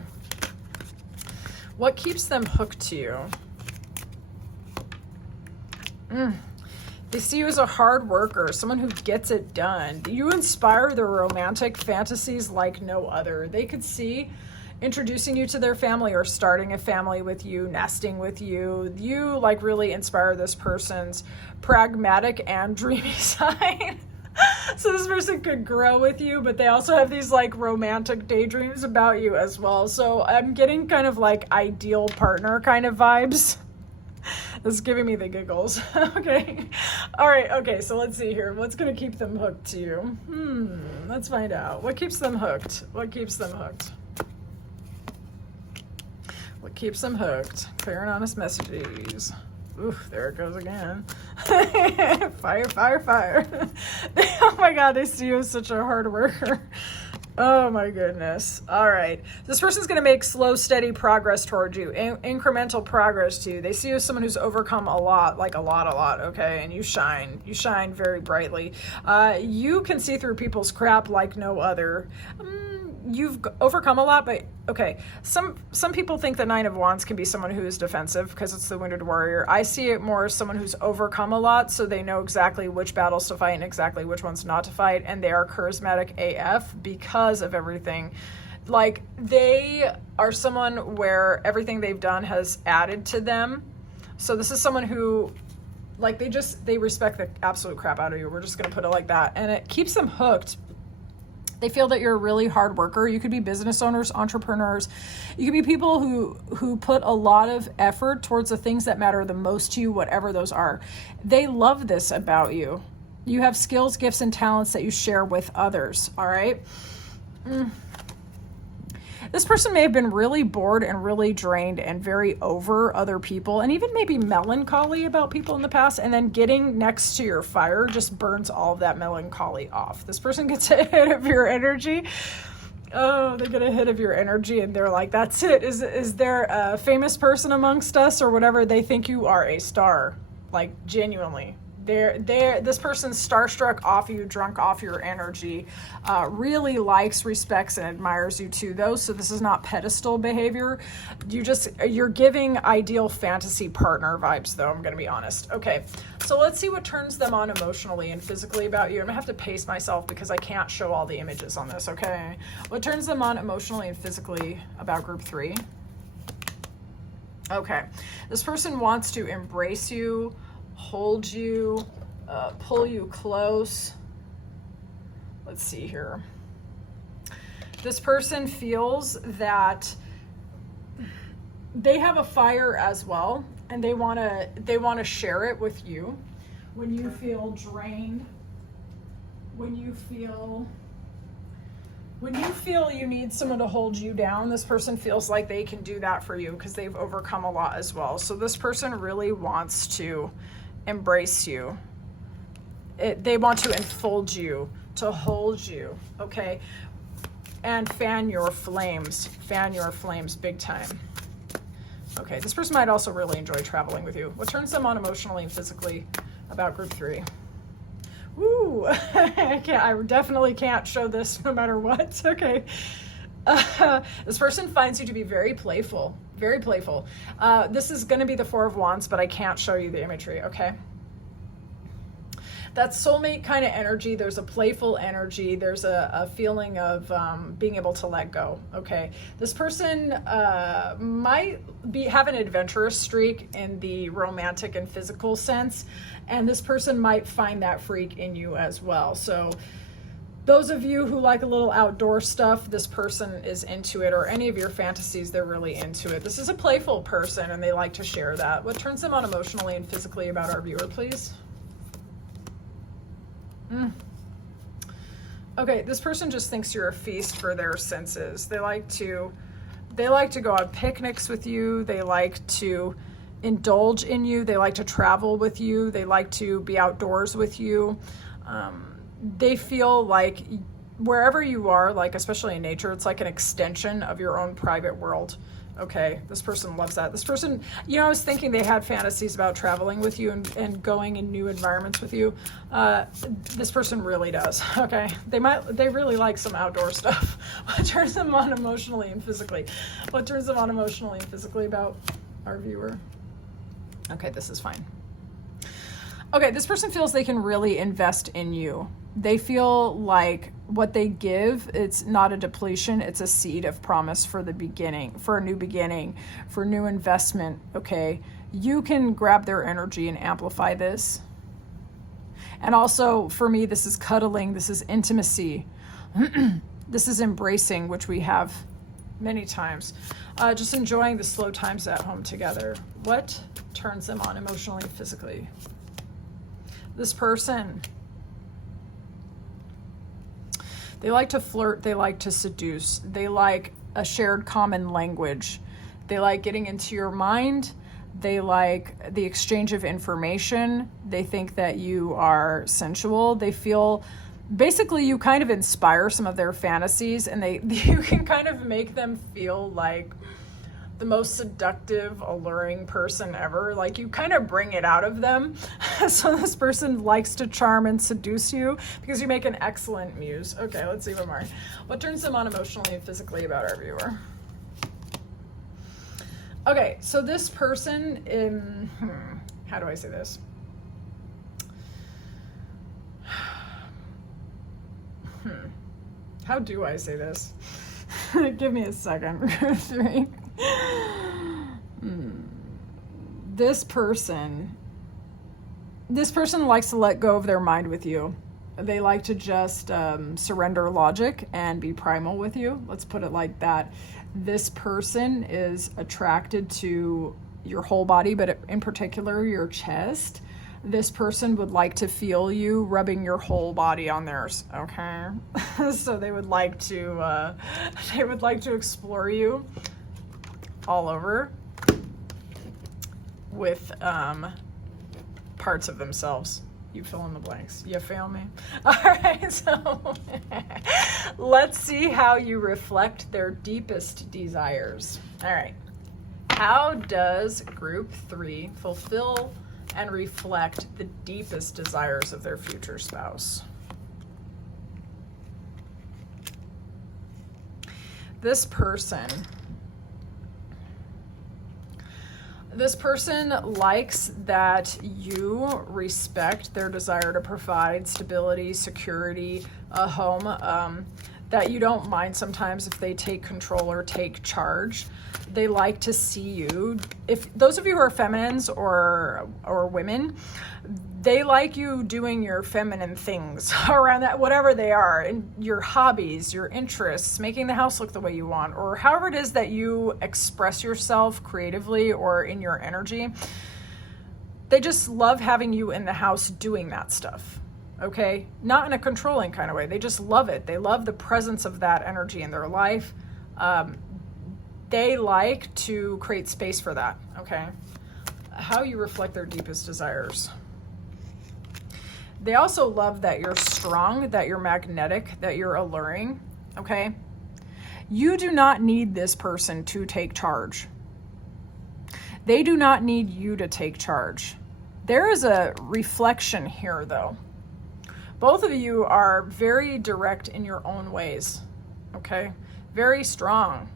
What keeps them hooked to you? They see you as a hard worker, someone who gets it done. You inspire their romantic fantasies like no other. They could see introducing you to their family or starting a family with you, nesting with you. You like really inspire this person's pragmatic and dreamy side. So this person could grow with you, but they also have these like romantic daydreams about you as well. So I'm getting kind of like ideal partner kind of vibes. This is giving me the giggles. Okay. All right. Okay. So let's see here. What's going to keep them hooked to you? Let's find out. What keeps them hooked? What keeps them hooked? What keeps them hooked? Clear and honest messages. Oof, there it goes again. Fire, fire, fire. Oh my God, they see you as such a hard worker. Oh my goodness. All right. This person's going to make slow, steady progress towards you, incremental progress to you. They see you as someone who's overcome a lot, like a lot, okay? And you shine very brightly. You can see through people's crap like no other. You've overcome a lot, but okay. Some people think the Nine of Wands can be someone who is defensive because it's the wounded warrior. I see it more as someone who's overcome a lot, so they know exactly which battles to fight and exactly which ones not to fight, and they are charismatic AF because of everything. Like, they are someone where everything they've done has added to them. So this is someone who, like, they respect the absolute crap out of you. We're just going to put it like that. And it keeps them hooked. They feel that you're a really hard worker. You could be business owners, entrepreneurs. You could be people who put a lot of effort towards the things that matter the most to you, whatever those are. They love this about you. You have skills, gifts, and talents that you share with others, all right? This person may have been really bored and really drained and very over other people, and even maybe melancholy about people in the past, and then getting next to your fire just burns all of that melancholy off. This person gets a hit of your energy. Oh, they get a hit of your energy and they're like, that's it. Is there a famous person amongst us or whatever? They think you are a star, like genuinely. This person's starstruck off you, drunk off your energy, really likes, respects, and admires you too, though. So this is not pedestal behavior. You're giving ideal fantasy partner vibes, though, I'm going to be honest. Okay, so let's see what turns them on emotionally and physically about you. I'm going to have to pace myself because I can't show all the images on this, okay? What turns them on emotionally and physically about group 3? Okay, this person wants to embrace you, hold you, pull you close. Let's see here. This person feels that they have a fire as well, and they want to share it with you. When you feel drained, when you feel you need someone to hold you down, this person feels like they can do that for you because they've overcome a lot as well. So this person really wants to embrace you. They want to enfold you, to hold you, okay? And fan your flames big time. Okay, this person might also really enjoy traveling with you. What turns them on emotionally and physically about group 3? Ooh, I definitely can't show this no matter what. Okay. This person finds you to be very playful, very playful. This is going to be the 4 of Wands, but I can't show you the imagery, okay? That soulmate kind of energy, there's a playful energy, there's a feeling of being able to let go, okay? This person might have an adventurous streak in the romantic and physical sense, and this person might find that freak in you as well. So those of you who like a little outdoor stuff, this person is into it, or any of your fantasies, they're really into it. This is a playful person, and they like to share that. What turns them on emotionally and physically about our viewer, please? Okay, this person just thinks you're a feast for their senses. They like to go on picnics with you. They like to indulge in you. They like to travel with you. They like to be outdoors with you. They feel like wherever you are, like especially in nature, it's like an extension of your own private world. Okay, this person loves that. This person, I was thinking they had fantasies about traveling with you and going in new environments with you. This person really does, okay? They really like some outdoor stuff. What turns them on emotionally and physically? What turns them on emotionally and physically about our viewer? Okay, this is fine. Okay, this person feels they can really invest in you. They feel like what they give, it's not a depletion, it's a seed of promise for the beginning, for a new beginning, for new investment, okay? You can grab their energy and amplify this. And also, for me, this is cuddling, this is intimacy. This is embracing, which we have many times. Just enjoying the slow times at home together. What turns them on emotionally and physically? This person, they like to flirt, they like to seduce, they like a shared common language, they like getting into your mind, they like the exchange of information, they think that you are sensual, they feel, basically you kind of inspire some of their fantasies, and you can kind of make them feel like the most seductive, alluring person ever. Like you kind of bring it out of them. So this person likes to charm and seduce you because you make an excellent muse. Okay, let's see one more. What turns them on emotionally and physically about our viewer? Okay, so this person, how do I say this? How do I say this? Give me a second. This person likes to let go of their mind with you. They like to just surrender logic and be primal with you. Let's put it like that. This person is attracted to your whole body, but in particular your chest. This person would like to feel you rubbing your whole body on theirs, okay? So they would like to explore you all over with parts of themselves. You fill in the blanks. You feel me? All right, so let's see how you reflect their deepest desires. All right. How does group 3 fulfill and reflect the deepest desires of their future spouse? This person likes that you respect their desire to provide stability, security, a home, that you don't mind sometimes if they take control or take charge. They like to see you. If those of you who are feminines or women, They like you doing your feminine things around that, whatever they are, and your hobbies, your interests, making the house look the way you want, or however it is that you express yourself creatively or in your energy. They just love having you in the house doing that stuff, okay? Not in a controlling kind of way. They just love it. They love the presence of that energy in their life. They like to create space for that, okay? How you reflect their deepest desires. They also love that you're strong, that you're magnetic, that you're alluring, okay? You do not need this person to take charge. They do not need you to take charge. There is a reflection here, though. Both of you are very direct in your own ways, okay? Very strong.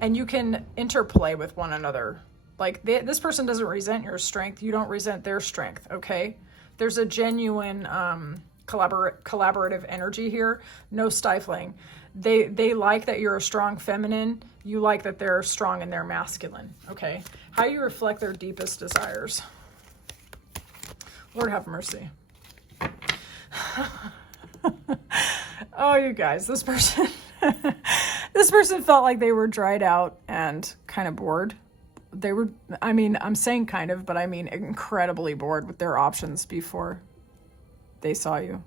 And you can interplay with one another. Like, this person doesn't resent your strength. You don't resent their strength, okay? There's a genuine collaborative energy here, no stifling. They like that you're a strong feminine. You like that they're strong and they're masculine, okay? How you reflect their deepest desires. Lord have mercy. Oh, you guys, this person, this person felt like they were dried out and kind of bored. They were, I mean, I'm saying kind of, but I mean incredibly bored with their options before they saw you.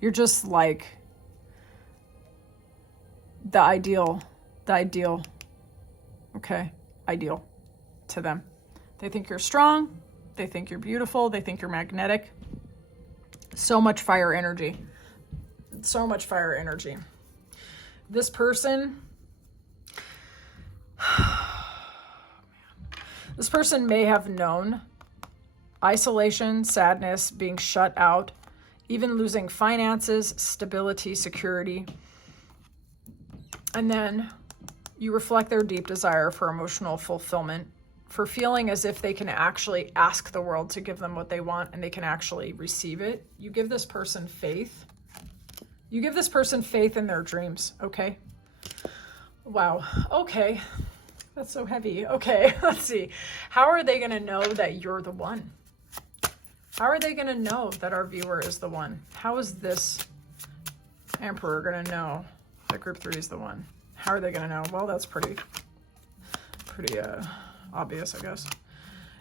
You're just like the ideal, okay, ideal to them. They think you're strong. They think you're beautiful. They think you're magnetic. So much fire energy. So much fire energy. This person, this person may have known isolation, sadness, being shut out, even losing finances, stability, security. And then you reflect their deep desire for emotional fulfillment, for feeling as if they can actually ask the world to give them what they want and they can actually receive it. You give this person faith. You give this person faith in their dreams, okay? Wow, okay. That's so heavy. Okay, let's see. How are they going to know that you're the one? How are they going to know that our viewer is the one? How is this Emperor going to know that group 3 is the one? How are they going to know? Well, that's pretty obvious, I guess.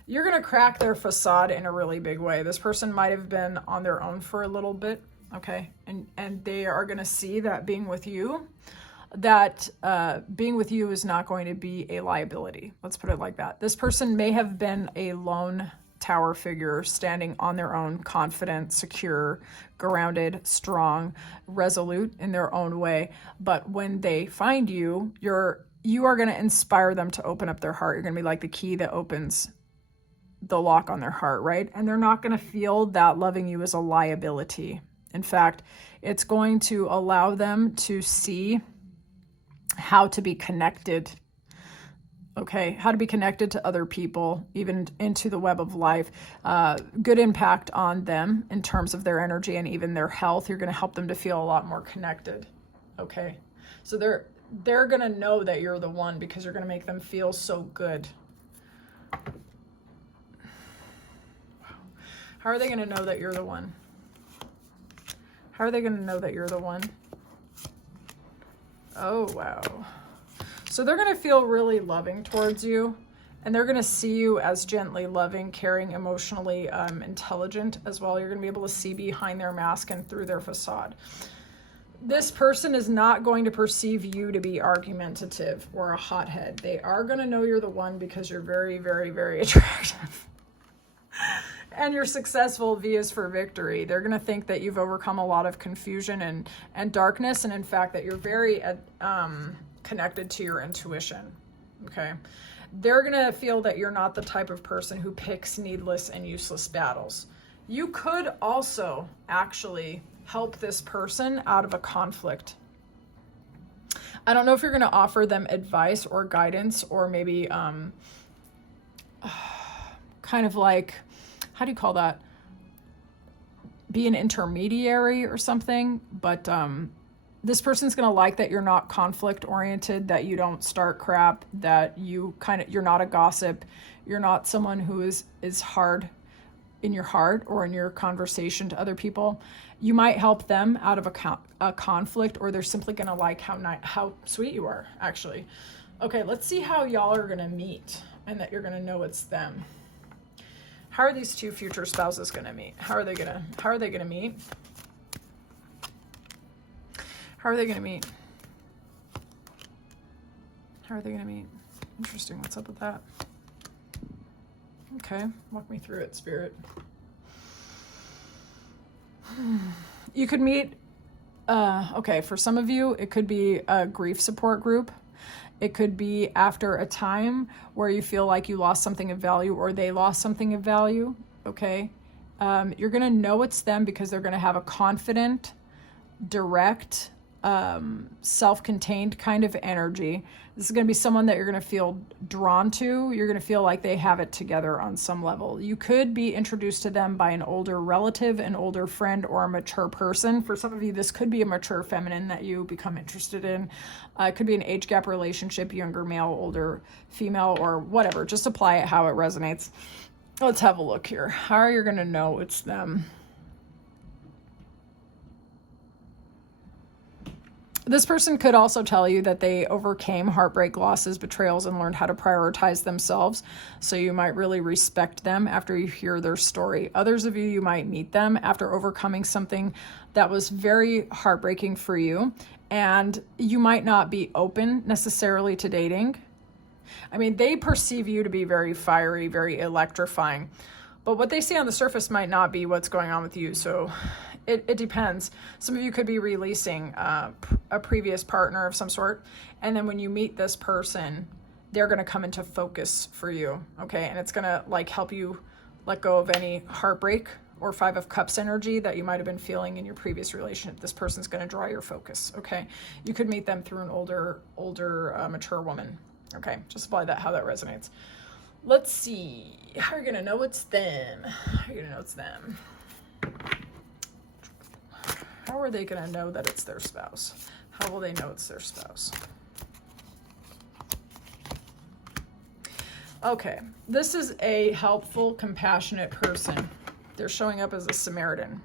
You're going to crack their facade in a really big way. This person might have been on their own for a little bit, okay? And they are going to see that being with you, is not going to be a liability. Let's put it like that. This person may have been a lone tower figure standing on their own, confident, secure, grounded, strong, resolute in their own way. But when they find you, you are going to inspire them to open up their heart. You're going to be like the key that opens the lock on their heart, right? And they're not going to feel that loving you is a liability. In fact, it's going to allow them to see how to be connected, okay? How to be connected to other people, even into the web of life. Good impact on them in terms of their energy and even their health. You're going to help them to feel a lot more connected, okay? So they're going to know that you're the one because you're going to make them feel so good. Wow. How are they going to know that you're the one? How are they going to know that you're the one? Oh, wow. So they're going to feel really loving towards you, and they're going to see you as gently loving, caring, emotionally intelligent as well. You're going to be able to see behind their mask and through their facade. This person is not going to perceive you to be argumentative or a hothead. They are going to know you're the one because you're very, very, very attractive. And you're successful. V is for victory. They're going to think that you've overcome a lot of confusion and darkness, and in fact that you're very connected to your intuition, okay? They're going to feel that you're not the type of person who picks needless and useless battles. You could also actually help this person out of a conflict. I don't know if you're going to offer them advice or guidance or maybe kind of like, how do you call that? Be an intermediary or something. But this person's going to like that you're not conflict oriented, that you don't start crap, that you're not a gossip. You're not someone who is hard. in your heart or in your conversation to other people. You might help them out of a conflict, or they're simply going to like how sweet you are, actually. Okay, let's see how y'all are going to meet and that you're going to know it's them. How are these two future spouses going to meet? How are they going to meet? How are they going to meet? How are they going to meet? Interesting. What's up with that? Okay, walk me through it, Spirit. You could meet, okay, for some of you, it could be a grief support group. It could be after a time where you feel like you lost something of value or they lost something of value, okay? You're going to know it's them because they're going to have a confident, direct, self-contained kind of energy. This is going to be someone that you're going to feel drawn to. You're going to feel like they have it together on some level. You could be introduced to them by an older relative, an older friend, or a mature person. For some of you, this could be a mature feminine that you become interested in. It could be an age gap relationship, younger male, older female, or whatever. Just apply it how it resonates. Let's have a look here. How are you going to know it's them? This person could also tell you that they overcame heartbreak, losses, betrayals, and learned how to prioritize themselves. So you might really respect them after you hear their story. Others of you, you might meet them after overcoming something that was very heartbreaking for you. And you might not be open necessarily to dating. I mean, they perceive you to be very fiery, very electrifying. But what they see on the surface might not be what's going on with you. So it depends. Some of you could be releasing a previous partner of some sort. And then when you meet this person, they're going to come into focus for you. Okay. And it's going to like help you let go of any heartbreak or 5 of Cups energy that you might have been feeling in your previous relationship. This person's going to draw your focus. Okay. You could meet them through an older, mature woman. Okay. Just apply that, how that resonates. Let's see. How are you going to know it's them? How are you going to know it's them? How are they going to know that it's their spouse? How will they know it's their spouse? Okay, this is a helpful, compassionate person. They're showing up as a Samaritan.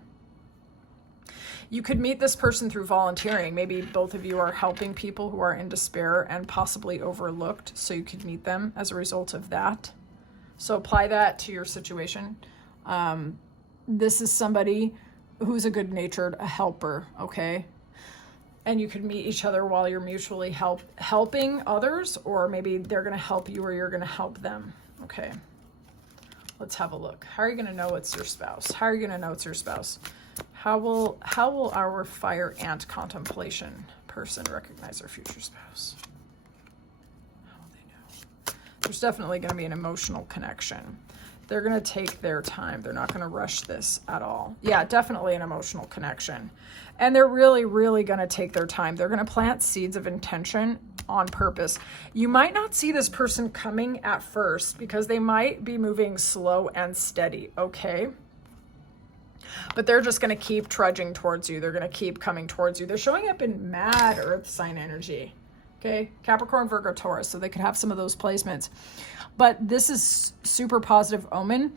You could meet this person through volunteering. Maybe both of you are helping people who are in despair and possibly overlooked, so you could meet them as a result of that. So apply that to your situation. This is somebody who's a good-natured helper, okay? And you could meet each other while you're mutually helping others, or maybe they're going to help you or you're going to help them, okay? Let's have a look. How are you going to know it's your spouse? How are you going to know it's your spouse? How will our fire ant contemplation person recognize their future spouse? How will they know? There's definitely going to be an emotional connection. They're going to take their time. They're not going to rush this at all. Yeah, definitely an emotional connection. And they're really, really going to take their time. They're going to plant seeds of intention on purpose. You might not see this person coming at first because they might be moving slow and steady, okay? But they're just going to keep trudging towards you. They're going to keep coming towards you. They're showing up in mad earth sign energy, okay? Capricorn, Virgo, Taurus, so they could have some of those placements. But this is super positive omen.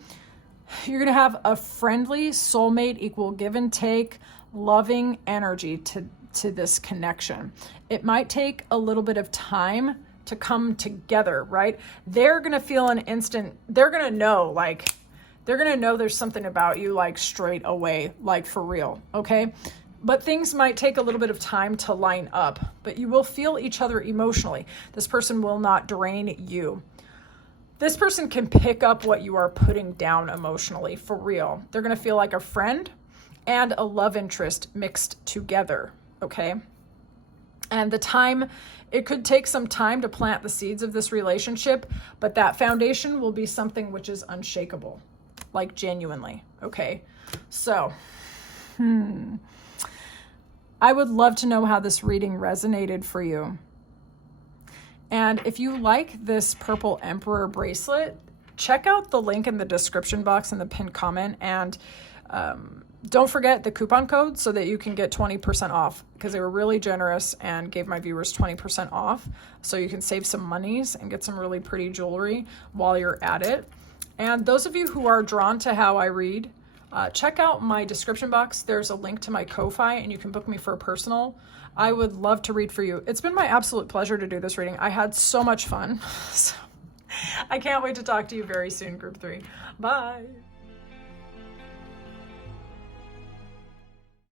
You're going to have a friendly soulmate, equal give and take, loving energy to this connection. It might take a little bit of time to come together, right? They're going to feel an instant, they're going to know there's something about you like straight away, like for real, okay? But things might take a little bit of time to line up, but you will feel each other emotionally. This person will not drain you. This person can pick up what you are putting down emotionally, for real. They're going to feel like a friend and a love interest mixed together, okay? And it could take some time to plant the seeds of this relationship, but that foundation will be something which is unshakable, like genuinely, okay? So, I would love to know how this reading resonated for you. And if you like this purple emperor bracelet, check out the link in the description box in the pinned comment. And don't forget the coupon code so that you can get 20% off, because they were really generous and gave my viewers 20% off. So you can save some monies and get some really pretty jewelry while you're at it. And those of you who are drawn to how I read, check out my description box. There's a link to my Ko-Fi and you can book me for a personal. I would love to read for you. It's been my absolute pleasure to do this reading. I had so much fun. So I can't wait to talk to you very soon, Group 3. Bye.